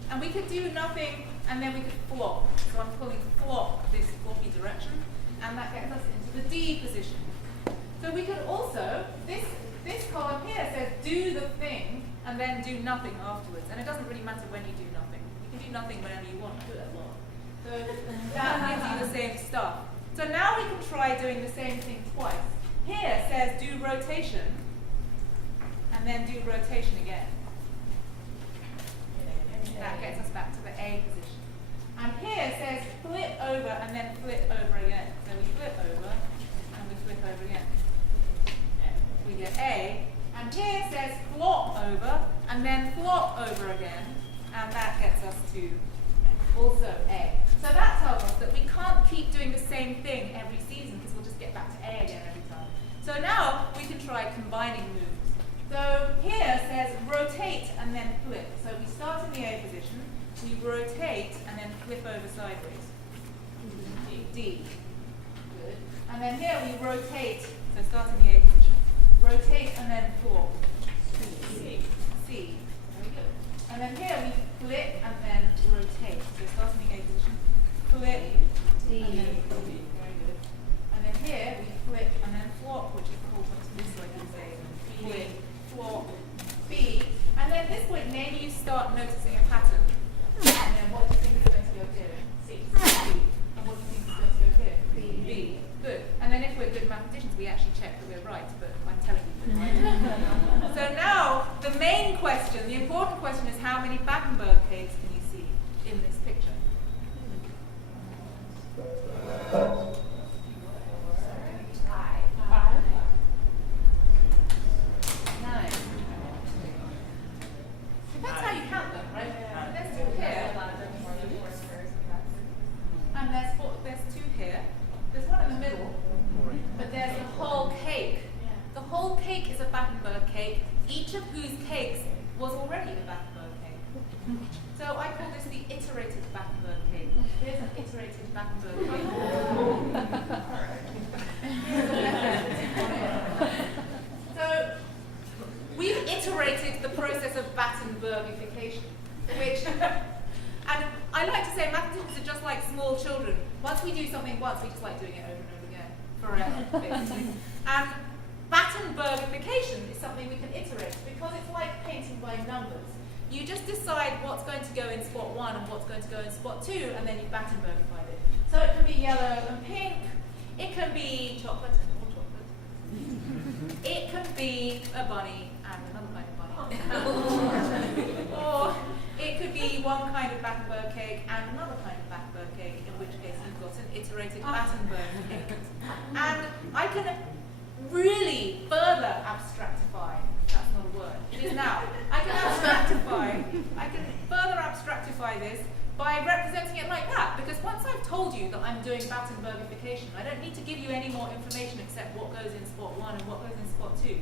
And we could do nothing and then we could flop. So I'm calling flop this floppy direction. And that gets us into the D position. So we could also, this column here says do the thing and then do nothing afterwards. And it doesn't really matter when you do nothing. You can do nothing whenever you want. Do it a lot. So that gives you the same stuff. So now we can try doing the same thing twice. Here says do rotation and then do rotation again. That gets us back to the A position. And here says flip over and then flip over again. So we flip over and we flip over again. We get A. And here says flop over and then flop over again. And that gets us to also A. So that tells us that we can't keep doing the same thing every season because we'll just get back to A again every time. So now we can try combining moves. So here says rotate and then flip. So we start in the A position, we rotate and then flip over sideways. D. Good. And then here we rotate, so start in the A position, rotate and then flip. C. Very good. And then here we flip and then rotate. So start in the A position, flip, D. and then D. Very good. And then here we flip and then flop, which is the whole point of this, so I can say flip, flop, B. And then this point, maybe you start noticing a pattern. And then what do you think is going to go here? C. And what do you think is going to go here? B. Good. And then if we're good mathematicians, we actually check that we're right, but I'm telling you we're right. So now, the main question, the important question is how many Battenberg cakes can you see in this picture? That's how you count them, right? There's two here. And there's two here. There's one in the middle. But there's the whole cake. The whole cake is a Battenberg cake, each of whose cakes was already a Battenberg cake. So I call this the iterated Battenberg cake. Here's an iterated Battenberg cake. So we've iterated the process of Battenbergification, which, and I like to say mathematicians are just like small children. Once we do something once, we just like doing it over and over again, forever, basically. And Battenbergification is something we can iterate because it's like painting by numbers. You just decide what's going to go in spot 1 and what's going to go in spot 2, and then you Battenbergified it. So it can be yellow and pink, it can be chocolate and more chocolate, it can be a bunny and another kind of bunny. Or it could be one kind of Battenberg cake and another kind of Battenberg cake, in which case you've got an iterated Battenberg cake. And I can really further abstractify, that's not a word, it is now. I can further abstractify this by representing it like that, because once I've told you that I'm doing Battenbergification, I don't need to give you any more information except what goes in spot 1 and what goes in spot 2.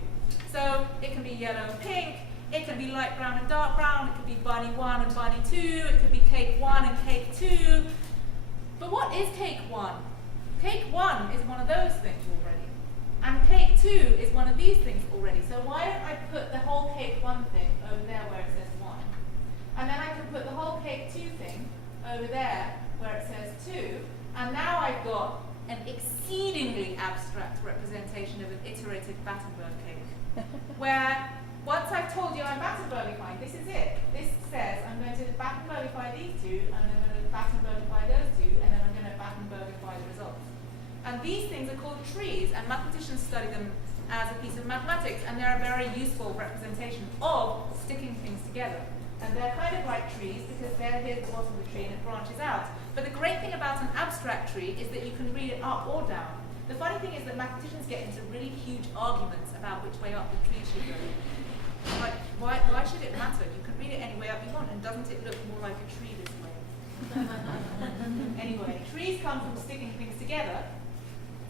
So it can be yellow and pink, it can be light brown and dark brown, it could be bunny 1 and bunny 2, it could be cake 1 and cake 2. But what is cake 1? Cake 1 is one of those things already. And cake 2 is one of these things already. So why don't I put the whole cake 1 thing over there where it says 1? And then I can put the whole cake 2 thing over there where it says 2. And now I've got an exceedingly abstract representation of an iterated Battenberg cake. Where once I've told you I'm Battenbergifying, this is it. This says I'm going to Battenbergify these 2, and then I'm going to Battenbergify those 2, and then I'm going to Battenbergify the results. And these things are called trees, and mathematicians study them as a piece of mathematics, and they're a very useful representation of sticking things together. And they're kind of like trees because they're here at the bottom of the tree and it branches out. But the great thing about an abstract tree is that you can read it up or down. The funny thing is that mathematicians get into really huge arguments about which way up the tree should go. Like, why should it matter? You can read it any way up you want, and doesn't it look more like a tree this way? Anyway, trees come from sticking things together.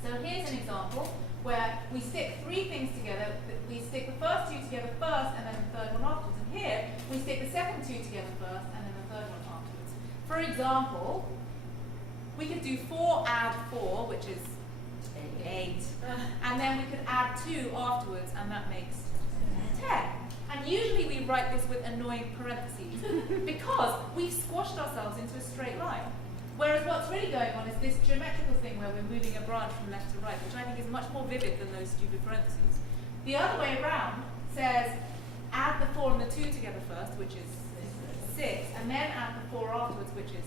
So here's an example where we stick 3 things together. We stick the first 2 together first and then the third one afterwards. And here, we stick the second 2 together first and then the third one afterwards. For example, we could do 4 add 4, which is 8. And then we could add 2 afterwards, and that makes 10. And usually we write this with annoying parentheses because we've squashed ourselves into a straight line. Whereas what's really going on is this geometrical thing where we're moving a branch from left to right, which I think is much more vivid than those stupid parentheses. The other way around says add the 4 and the 2 together first, which is 6, and then add the 4 afterwards, which is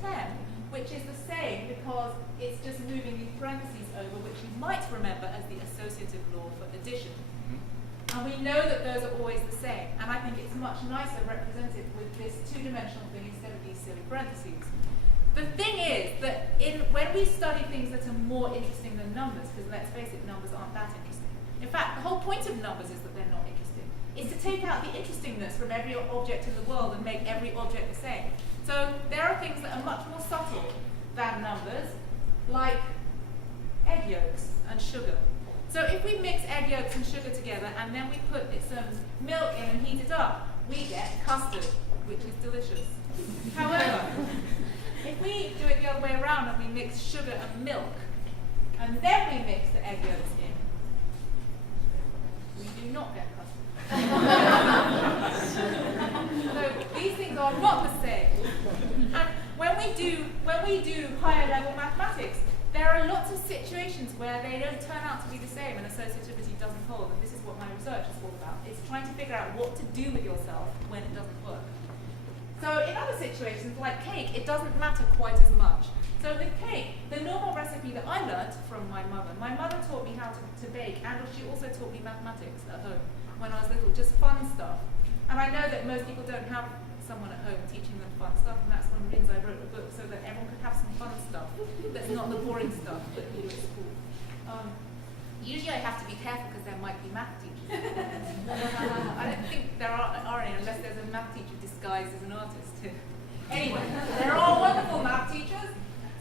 10, which is the same because it's just moving these parentheses over, which you might remember as the associative law for addition. And we know that those are always the same, and I think it's much nicer represented with this 2-dimensional thing instead of these silly parentheses. The thing is that when we study things that are more interesting than numbers, because let's face it, numbers aren't that interesting. In fact, the whole point of numbers is that they're not interesting. Is to take out the interestingness from every object in the world and make every object the same. So there are things that are much more subtle than numbers, like egg yolks and sugar. So if we mix egg yolks and sugar together and then we put some milk in and heat it up, we get custard, which is delicious. However, if we do it the other way around and we mix sugar and milk, and then we mix the egg yolks in, we do not get custard. So these things are not the same. And when we do higher level mathematics, there are lots of situations where they don't turn out to be the same and associativity doesn't hold, and this is what my research is all about. It's trying to figure out what to do with yourself when it doesn't work. So in other situations, like cake, it doesn't matter quite as much. So with cake, the normal recipe that I learnt from my mother taught me how to bake, and she also taught me mathematics at home when I was little, just fun stuff. And I know that most people don't have someone at home teaching them fun stuff, and that's one of the reasons I wrote the book, so that everyone could have some fun stuff that's not the boring stuff that you do at school. Usually I have to be careful because there might be math teachers. I don't think there are any, unless there's a math teacher disguised as an artist. Anyway, there are wonderful math teachers.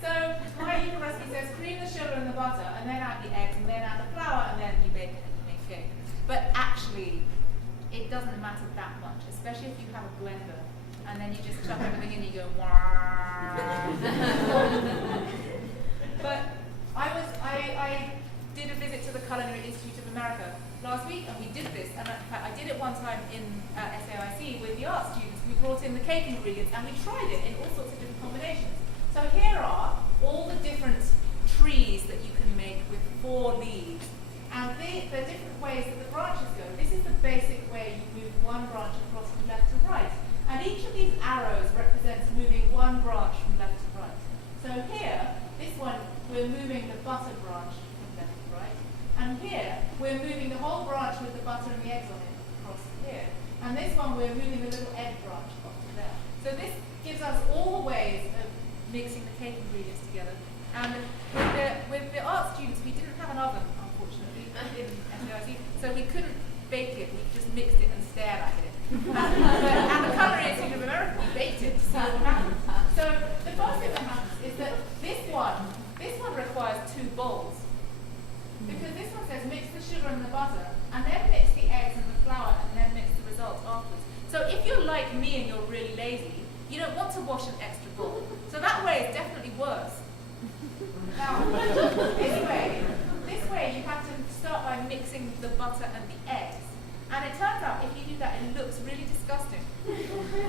So my usual recipe says cream the sugar and the butter, and then add the eggs, and then add the flour, and then you bake it and you make cake. But actually, it doesn't matter that much, especially if you have a blender. And then you just chuck everything in and you go, wah. But I did a visit to the Culinary Institute of America last week, and we did this, and in fact I did it one time in SAIC with the art students. We brought in the cake ingredients and we tried it in all sorts of different combinations. So here are all the different trees that you can make with 4 leaves, and the different ways that the branches go. This is the basic way you move one branch across from left to right. And each of these arrows represents moving one branch from left to right. So here, this one, we're moving the butter branch from left to right. And here, we're moving the whole branch with the butter and the eggs on it across here. And this one, we're moving the little egg branch off to there. So this gives us all the ways of mixing the cake ingredients together. And with the art students, we didn't have an oven, unfortunately, in SAIC, so we couldn't bake it. We just mixed it and stared at it. And the Culinary Institute of America, we baked it to see what happened. So the first thing that happens is that this one requires 2 bowls. Because this one says mix the sugar and the butter, and then mix the eggs and the flour, and then mix the result afterwards. So if you're like me and you're really lazy, you don't want to wash an extra bowl. So that way is definitely worse. Now, this way you have to start by mixing the butter and the eggs. And it turns out if you do that, it looks really disgusting.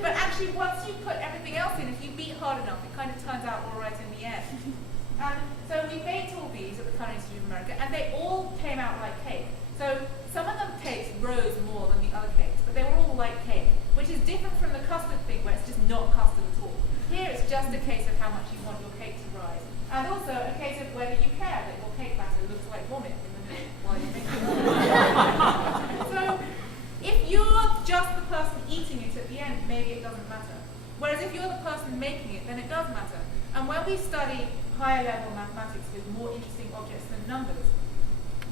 But actually, once you put everything else in, if you beat hard enough, it kind of turns out all right in the end. And so we baked all these at the Culinary Institute of America, and they all came out like cake. So some of them cakes rose more than the other cakes, but they were all like cake, which is different from the custard thing, where it's just not custard at all. Here it's just a case of how much you want your cake to rise. And also a case of whether you care that your cake batter looks like vomit in the middle while you're making it. So if you're just the person eating it at the end, maybe it doesn't matter. Whereas if you're the person making it, then it does matter. And when we study higher level mathematics with more interesting objects than numbers,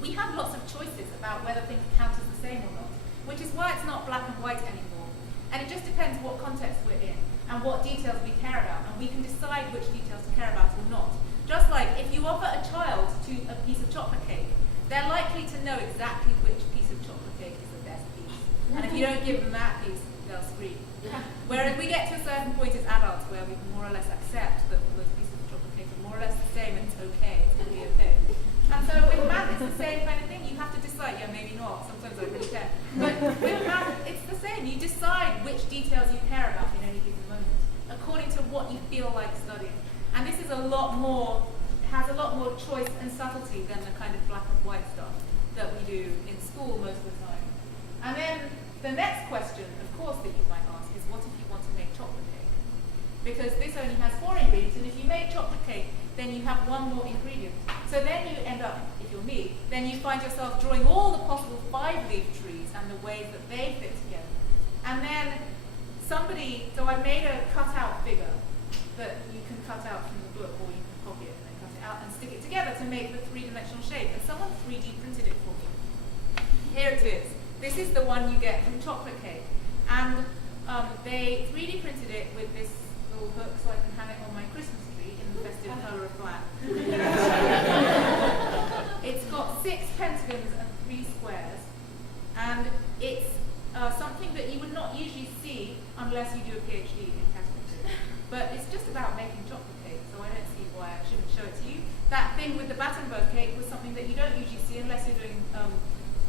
we have lots of choices about whether things count as the same or not, which is why it's not black and white anymore. And it just depends what context we're in and what details we care about, and we can decide which details to care about or not. Just like if you offer a child to a piece of chocolate cake, they're likely to know exactly which piece of chocolate cake is the best piece. And if you don't give them that piece, they'll scream. Whereas we get to a certain point as adults where we more or less accept that all those pieces of chocolate cake are more or less the same and it's okay, it's going to be okay. And so with math, it's the same kind of thing. You have to decide, yeah, maybe not. Sometimes I really care. But with math, it's the same. You decide which details you care about in any given moment, according to what you feel like studying. And this is has a lot more choice and subtlety than the kind of black and white stuff that we do in school most of the time. And then the next question, of course, that you might ask is, what if you want to make chocolate cake? Because this only has 4 ingredients, and if you make chocolate cake, then you have 1 more ingredient. So then you end up, if you're me, then you find yourself drawing all the possible 5-leaf trees and the ways that they fit together. And then so I made a cutout figure that you can cut out from the book, or you can copy it and then cut it out and stick it together to make the 3-dimensional shape. And someone 3D printed it for me. Here it is. This is the one you get from chocolate cake. And they 3D printed it with this little hook so I can hang it on my Christmas tree in the festive colour of black. It's got 6 pentagons something that you would not usually see unless you do a PhD in category theory. But it's just about making chocolate cake, so I don't see why I shouldn't show it to you. That thing with the Battenberg cake was something that you don't usually see unless you're doing,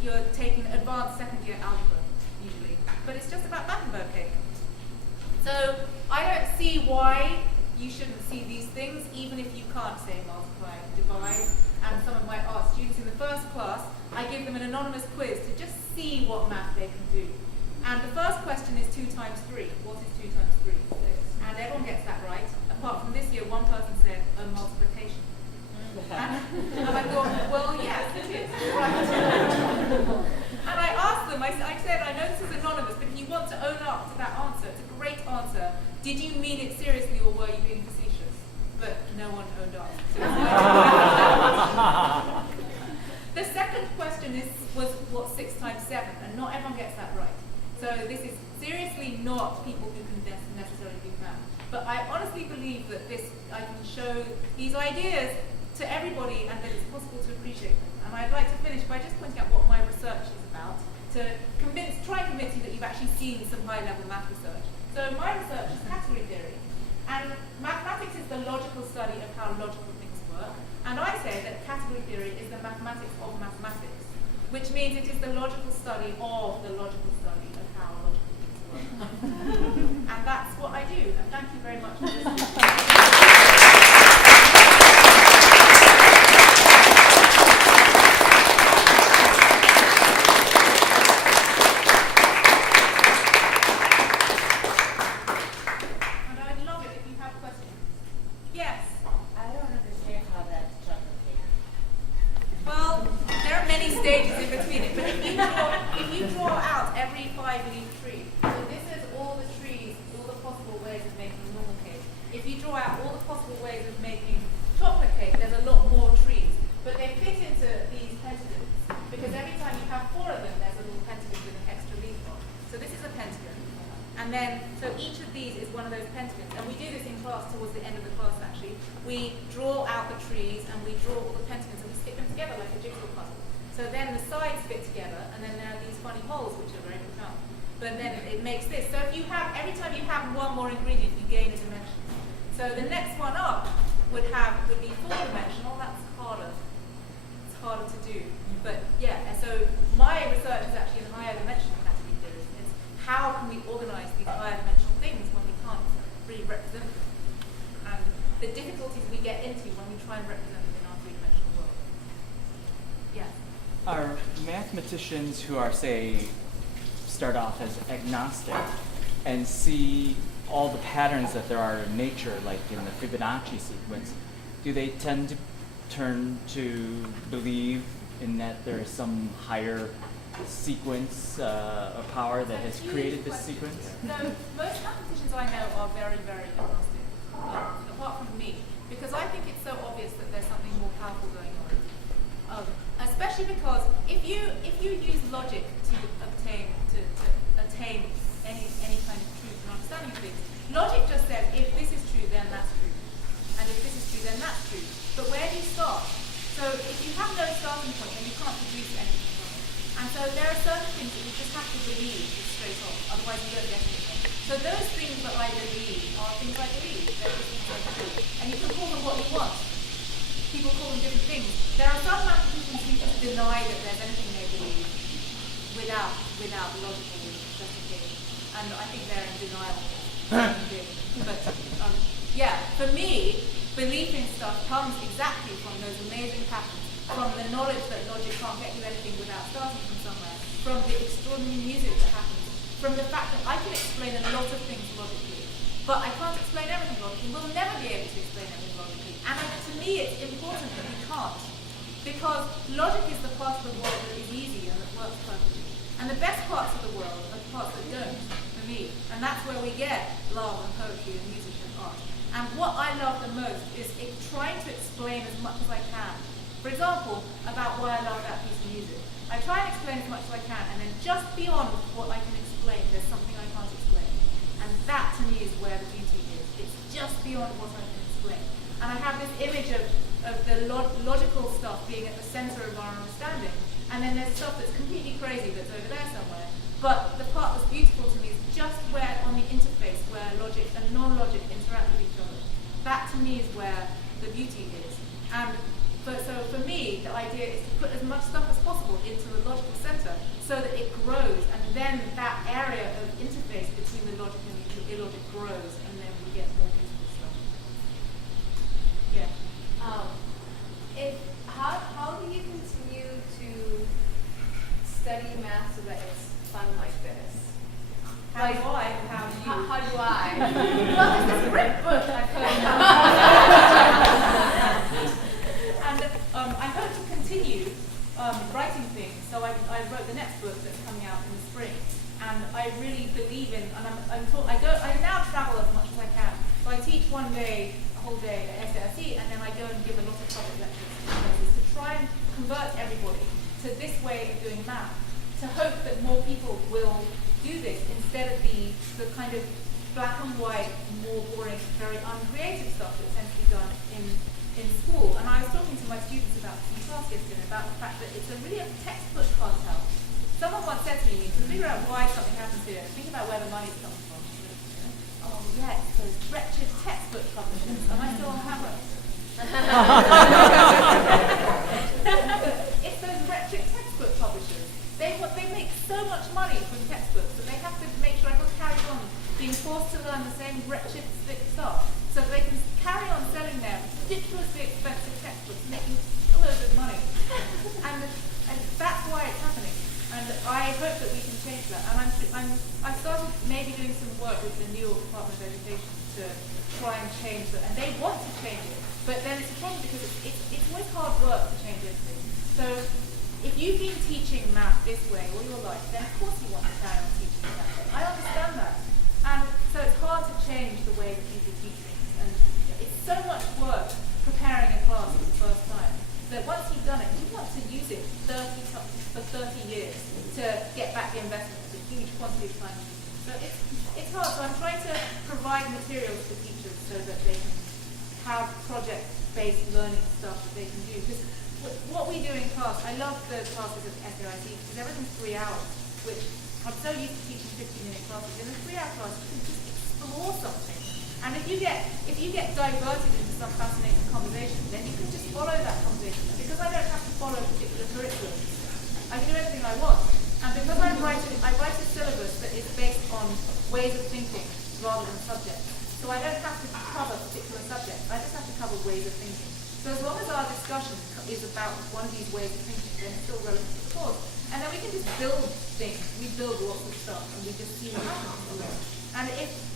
you're taking advanced second year algebra, usually. But it's just about Battenberg cake. So I don't see why you shouldn't see these things, even if you can't say multiply and divide. And someone might ask students in the first class, I give them an anonymous quiz to just see what math they can do. And the first question is 2 times 3. What is 2 times 3? And everyone gets that right. Apart from this year, one person said a multiplication. And I thought, well, yes, it is. Right. And I asked them, I said, I know this is anonymous, but if you want to own up to that answer, it's a great answer. Did you mean it seriously or were you being facetious? But no one owned up. The second question was what 6 times 7, and not everyone gets that right. So this is seriously not people who can necessarily do math. But I honestly believe that I can show these ideas to everybody and that it's possible to appreciate them. And I'd like to finish by just pointing out what my research is about, to try and convince you that you've actually seen some high-level math research. So my research is category theory, and mathematics is the logical study of how logical things work. And I say that category theory is the mathematics of mathematics, which means it is the logical study of the logical study of how logical things work. And that's what I do. And thank you very much for listening. Are mathematicians who are, say, start off as agnostic and see all the patterns that there are in nature, like in the Fibonacci sequence, do they tend to turn to believe in that there is some higher sequence or power that has created this sequence? No, most mathematicians I know are very, very agnostic, apart from me, because I think it's so obvious that there's something more powerful going on. Especially because if you use logic to attain any kind of truth and understanding of things, logic just says if this is true, then that's true, and if this is true, then that's true. But where do you start? So if you have no starting point, then you can't produce anything from it. And so there are certain things that you just have to believe straight off, otherwise you don't get anything. So those things that I believe are things I believe. They're just things I believe, and you can call them what you want. People call them different things. There are some mathematicians who just deny that there's anything they believe without logical justification. And I think they're in denial. But yeah, for me, belief in stuff comes exactly from those amazing patterns, from the knowledge that logic can't get you anything without starting from somewhere, from the extraordinary music that happens, from the fact that I can explain a lot of things logically, but I can't explain everything logically. We'll never be able to explain everything logically. And to me, it's important that we can't, because logic is the part of the world that is easy and that works perfectly. And the best parts of the world are the parts that don't, for me. And that's where we get love and poetry and music and art. And what I love the most is trying to explain as much as I can. For example, about why I love that piece of music. I try and explain as much as I can, and then just beyond what I can explain, there's something I can't explain. And that, to me, is where the beauty is. It's just beyond what I can explain. And I have this image of the logical stuff being at the center of our understanding. And then there's stuff that's completely crazy that's over there somewhere. But the part that's beautiful to me is just where on the interface where logic and non-logic interact with each other. That to me is where the beauty is. So for me, the idea is to put as much stuff as possible into the logical center so that it grows, and then that area of interface between the logic and the illogic grows, and then we get more beautiful stuff. Yeah. How do you continue to study math so that it's fun like this? How do I? How do you? How do I? Well, there's this great book I've heard about. And I hope to continue writing things. So I wrote the next book that's coming out in the spring, and I really believe in. And I now travel as much as I can. So I teach one day, a whole day at SAIC, and then I go and give a lot of public lectures to places to try and convert everybody to this way of doing math, to hope that more people will do this instead of the kind of black and white, more boring, very uncreative stuff that tends to be done in school. And I was talking to my students about this in class yesterday about the fact that it's a really a textbook cartel. Someone once said to me, to figure out why something happens here, think about where the money's coming from. Oh yes, those wretched textbook publishers. Am I still on camera? It's those wretched textbook publishers. They make so much money from textbooks that they have to make sure everyone carries on being forced to learn the same wretched thick stuff, so that they can carry on selling their ridiculously expensive textbooks, making a load of money. And that's why it's happening. And I hope that we can change that. And I started maybe doing some work with the New York Department of Education to try and change that. And they want to change it, but then it's a problem because it's always hard work to change everything. So if you've been teaching math this way all your life, then of course you want to carry on teaching it that way. I understand that. And so it's hard to change the way that people teach things. And it's so much work preparing a class for the first time that once you've done it, you want to use it for 30 years to get back the investment. It's a huge quantity of time. So it's hard. So I'm trying to provide materials for teachers so that they can have project-based learning stuff that they can do. Because what we do in class, I love the classes at SAIC because everything's 3 hours, which I'm so used to teaching 15-minute classes. In a 3-hour class, you can just explore something. And if you get diverted into some fascinating conversation, then you can just follow that conversation. And because I don't have to follow a particular curriculum, I can do anything I want. And because I write a syllabus that is based on ways of thinking rather than subjects. So I don't have to cover particular subjects. I just have to cover ways of thinking. So as long as our discussion is about one of these ways of thinking, then it's still relevant to the course. And then we can just build things. We build lots of stuff, and we just see what happens. And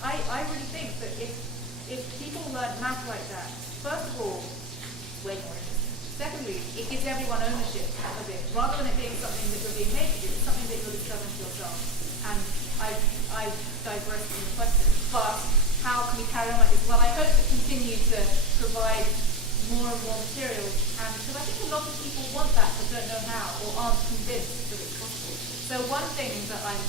I really think that if people learn math like that, first of all, it's way more interesting. Secondly, it gives everyone ownership of it, rather than it being something that you're being made to do. It's something that you're discovering for yourself. And I digress from the question, but how can we carry on like this? Well, I hope to continue to provide more and more materials, and because I think a lot of people want that but don't know how, or aren't convinced that it's possible. So one thing that I'm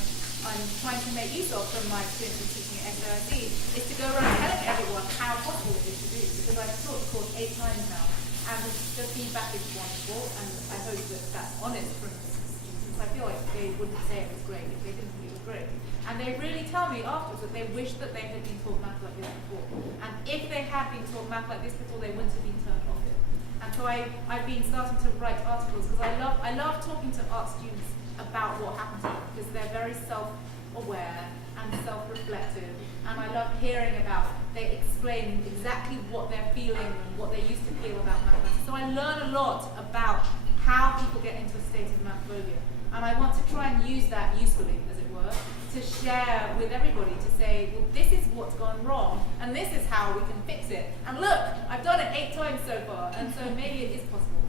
trying to make use of from my experience in teaching at SAIC is to go around telling everyone how possible it is to do, because I've taught the course 8 times now, and the feedback is wonderful, and I hope that that's honest from the students. I feel like they wouldn't say it was great if they didn't think it was great. And they really tell me afterwards that they wish that they had been taught math like this before. And if they had been taught math like this before, they wouldn't have been turned off it. And so I've been starting to write articles because I love talking to art students about what happened to them, because they're very self-aware and self-reflective. And I love hearing about, they explain exactly what they're feeling and what they used to feel about mathematics. So I learn a lot about how people get into a state of mathphobia. And I want to try and use that usefully, as it were, to share with everybody, to say, well, this is what's gone wrong, and this is how we can fix it. And look, I've done it 8 times so far, and so maybe it is possible.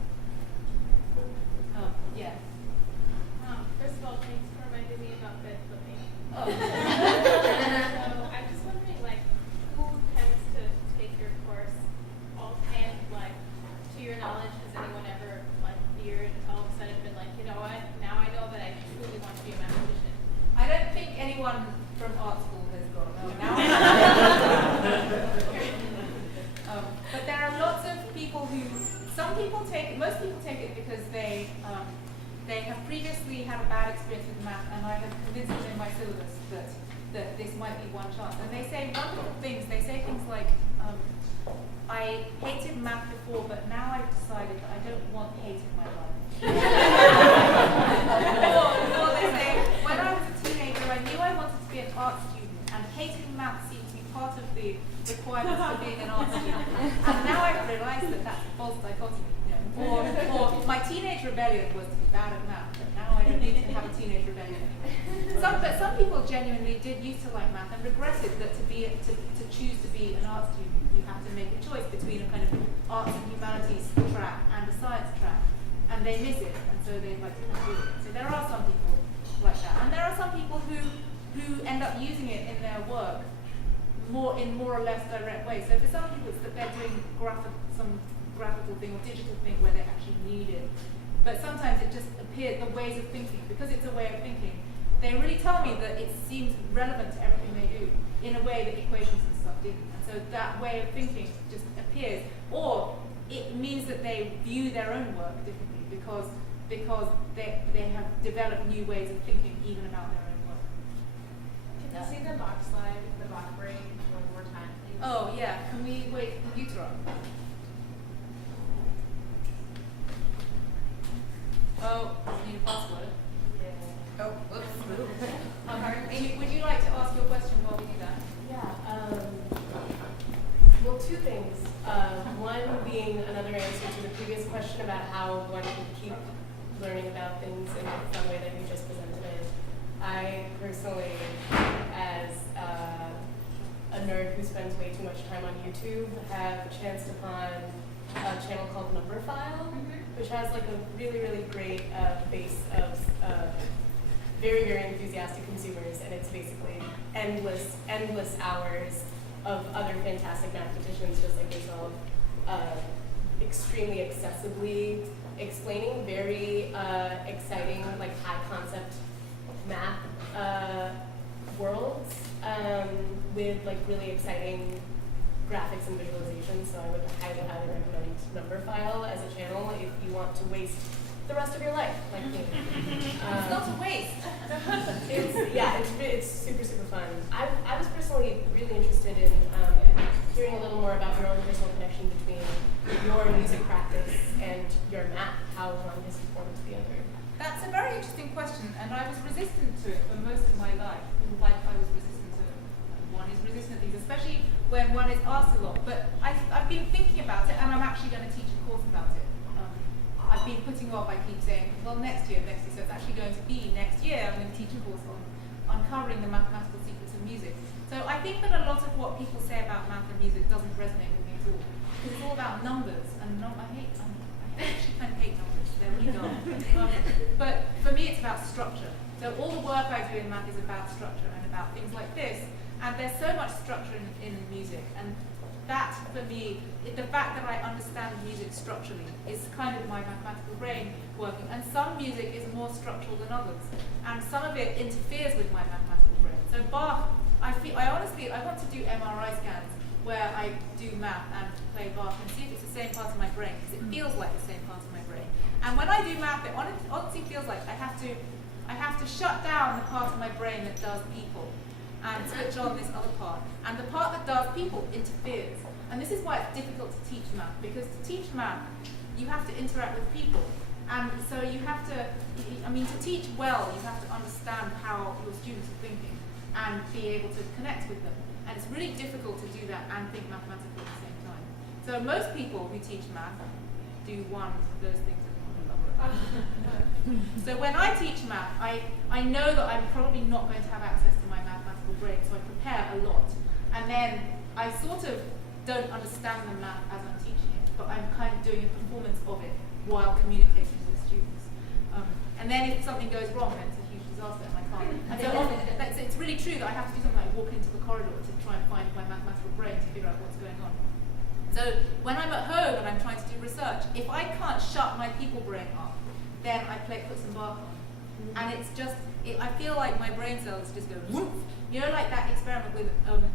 Yeah. First of all, thanks for reminding me about bed flipping. Oh. So I'm just wondering, like, who tends to take your course? And, like, to your knowledge, has anyone ever, like, veered all of a sudden been like, you know what, now I know that I truly want to be a mathematician? I don't think anyone from art school has gone. No, now. But there are lots of people who, most people take it because they have previously had a bad experience with math, and I have convinced them might be one chance. And they say wonderful things. They say things like, I hated math before, but now I've decided that I don't want hate in my life. or they say, when I was a teenager, I knew I wanted to be an art student, and hating math seemed to be part of the requirements for being an art student. And now I've realized that that's a false dichotomy. Or my teenage rebellion was to be bad at math, but now I don't need to have a teenage rebellion anymore. But some people genuinely did used to like math and regretted that to choose to be an art student, you have to make a choice between a kind of arts and humanities track and a science track, and they miss it, and so they'd like to do it. So there are some people like that, and there are some people who end up using it in their work in more or less direct ways. So for some people, it's that they're doing some graphical thing or digital thing where they actually need it. But sometimes it just appears, the ways of thinking, because it's a way of thinking, they really tell me that it seems relevant to everything they do in a way that equations and stuff didn't. And so that way of thinking just appears. Or it means that they view their own work differently because they have developed new ways of thinking even about their own work. Can you see the Bach slide, the Bach brain, one more time, please? Oh yeah, can we wait computer up? Oh, you need a password. Yeah. Oh, whoops. Amy, would you like to ask your question while we do that? Yeah. Well, two things. One being another answer to the previous question about how one can keep learning about things in the fun way that you just presented it. I personally, as a nerd who spends way too much time on YouTube, have chanced upon a channel called Numberphile, which has like a really, really great base of very, very enthusiastic consumers, and it's basically endless hours of other fantastic mathematicians just like yourself, extremely accessibly explaining very exciting, like high concept math worlds with like really exciting graphics and visualizations. So I would highly, highly recommend Numberphile as a channel if you want to waste the rest of your life, like me. It's not a waste. It's super, super fun. I was personally really interested in hearing a little more about your own personal connection between your music practice and your math, how one has informed the other. That's a very interesting question, and I was resistant to it for most of my life. Like I was resistant to it. One is resistant to things, especially when one is asked a lot. But I've been thinking about it, and I'm actually going to teach a course about it. I've been putting off, I keep saying, well, next year, so it's actually going to be next year, I'm going to teach a course on uncovering the mathematical secrets of music. So I think that a lot of what people say about math and music doesn't resonate with me at all, because it's all about numbers, and I actually kind of hate numbers, they're really dumb. But for me, it's about structure. So all the work I do in math is about structure and about things like this, and there's so much structure in music, and that, for me, the fact that I understand music structurally is kind of my mathematical brain working. And some music is more structural than others, and some of it interferes with my mathematical brain. So Bach, I want to do MRI scans where I do math and play Bach and see if it's the same part of my brain, because it feels like the same part of my brain. And when I do math, it honestly feels like I have to shut down the part of my brain that does people and switch on this other part. And the part that does people interferes. And this is why it's difficult to teach math, because to teach math, you have to interact with people. And so you have to, to teach well, you have to understand how your students are thinking and be able to connect with them. And it's really difficult to do that and think mathematically at the same time. So most people who teach math do one of those things and not another. So when I teach math, I know that I'm probably not going to have access to my mathematical brain, so I prepare a lot. And then I sort of don't understand the math as I'm teaching it, but I'm kind of doing a performance of it while communicating with students. And then if something goes wrong, then it's a huge disaster and I can't. And so often, it's really true that I have to do something like walk into the corridor to try and find my mathematical brain to figure out what's going on. So when I'm at home and I'm trying to do research, if I can't shut my people brain up, then I put some Bach on. And it's just, I feel like my brain cells just go whoop. You know, like that experiment with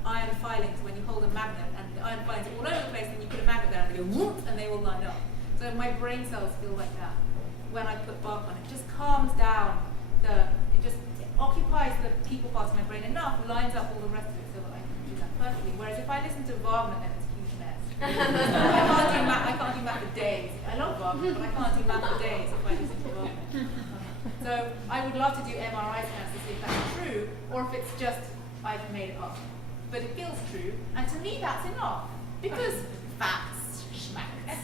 iron filings when you hold a magnet and the iron filings are all over the place, and you put a magnet there and they go whoop and they all line up. So my brain cells feel like that when I put Bach on. It just calms down occupies the people part of my brain enough, lines up all the rest of it so that I can do that perfectly. Whereas if I listen to Wagner, then it's a huge mess. I can't do math for days. I love Wagner, but I can't do math for days if I listen to Wagner. So I would love to do MRI scans to see if that's true, or if it's just I've made it up. But it feels true, and to me that's enough. Because facts, schmacks.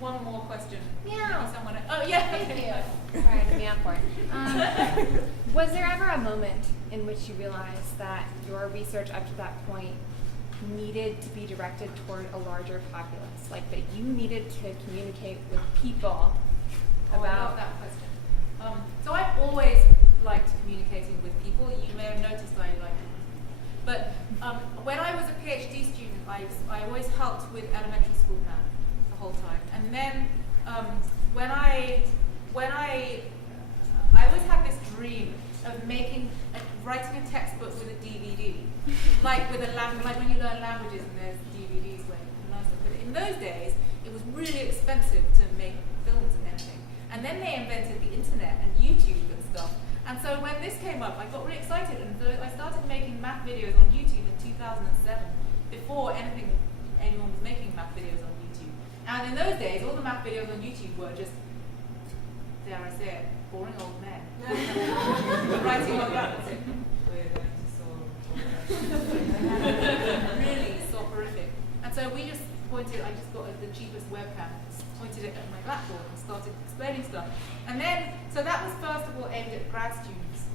One more question. Meow. Someone. Oh yeah. Thank okay. you. Sorry to meow for it. Was there ever a moment in which you realized that your research up to that point needed to be directed toward a larger populace, like that you needed to communicate with people Oh, I love about? that question. So I've always liked communicating with people. You may have noticed I like it. But when I was a PhD student, I always helped with elementary school math the whole time. And then when I always had this dream of writing a textbook with a DVD, like with a language, like when you learn languages and there's DVDs where you can learn stuff. But in those days, it was really expensive to make films and anything. And then they invented the internet and YouTube and stuff. And so when this came up, I got really excited, and so I started making math videos on YouTube in 2007, before anyone was making math videos on YouTube. And in those days, all the math videos on YouTube were just, dare I say it, boring old men. Writing on that. Really soporific. And so we just I just got the cheapest webcam, pointed it at my blackboard and started explaining stuff. And then, so that was first of all aimed at grad students.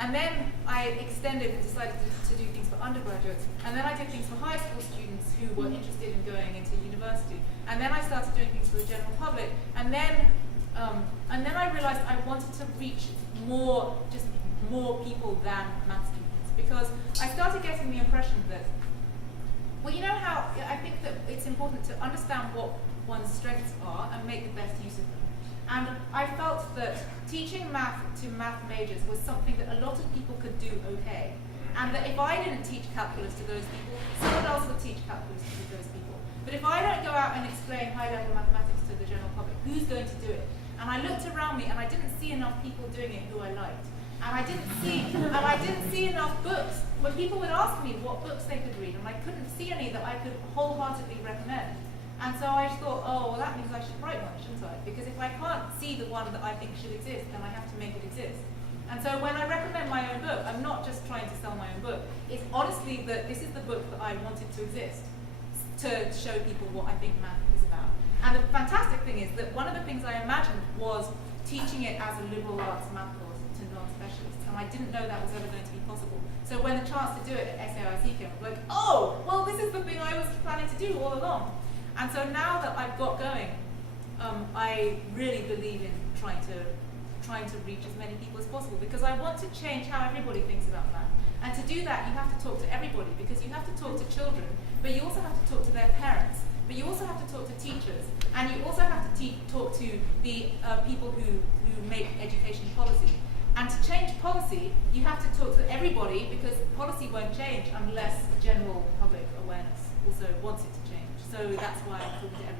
And then I extended and decided to do things for undergraduates. And then I did things for high school students who were interested in going into university. And then I started doing things for the general public. And then I realized I wanted to reach more people than math students, because I started getting the impression that, well, you know how I think that it's important to understand what one's strengths are and make the best use of them. And I felt that teaching math to math majors was something that a lot of people could do okay. And that if I didn't teach calculus to those people, someone else would teach calculus to those people. But if I don't go out and explain high-level mathematics to the general public, who's going to do it? And I looked around me and I didn't see enough people doing it who I liked. And I didn't see enough books. When people would ask me what books they could read, and I couldn't see any that I could wholeheartedly recommend. And so I just thought, oh, well, that means I should write one, shouldn't I? Because if I can't see the one that I think should exist, then I have to make it exist. And so when I recommend my own book, I'm not just trying to sell my own book. It's honestly that this is the book that I wanted to exist, to show people what I think math is about. And the fantastic thing is that one of the things I imagined was teaching it as a liberal arts math course to non-specialists, and I didn't know that was ever going to be possible. So when the chance to do it at SAIC came, I was like, oh, well, this is the thing I was planning to do all along. And so now that I've got going, I really believe in trying to reach as many people as possible, because I want to change how everybody thinks about math. And to do that, you have to talk to everybody, because you have to talk to children, but you also have to talk to their parents, but you also have to talk to teachers, and you also have to talk to the people who make education policy. And to change policy, you have to talk to everybody, because policy won't change unless general public awareness also wants it to change. So that's why I'm talking to everybody.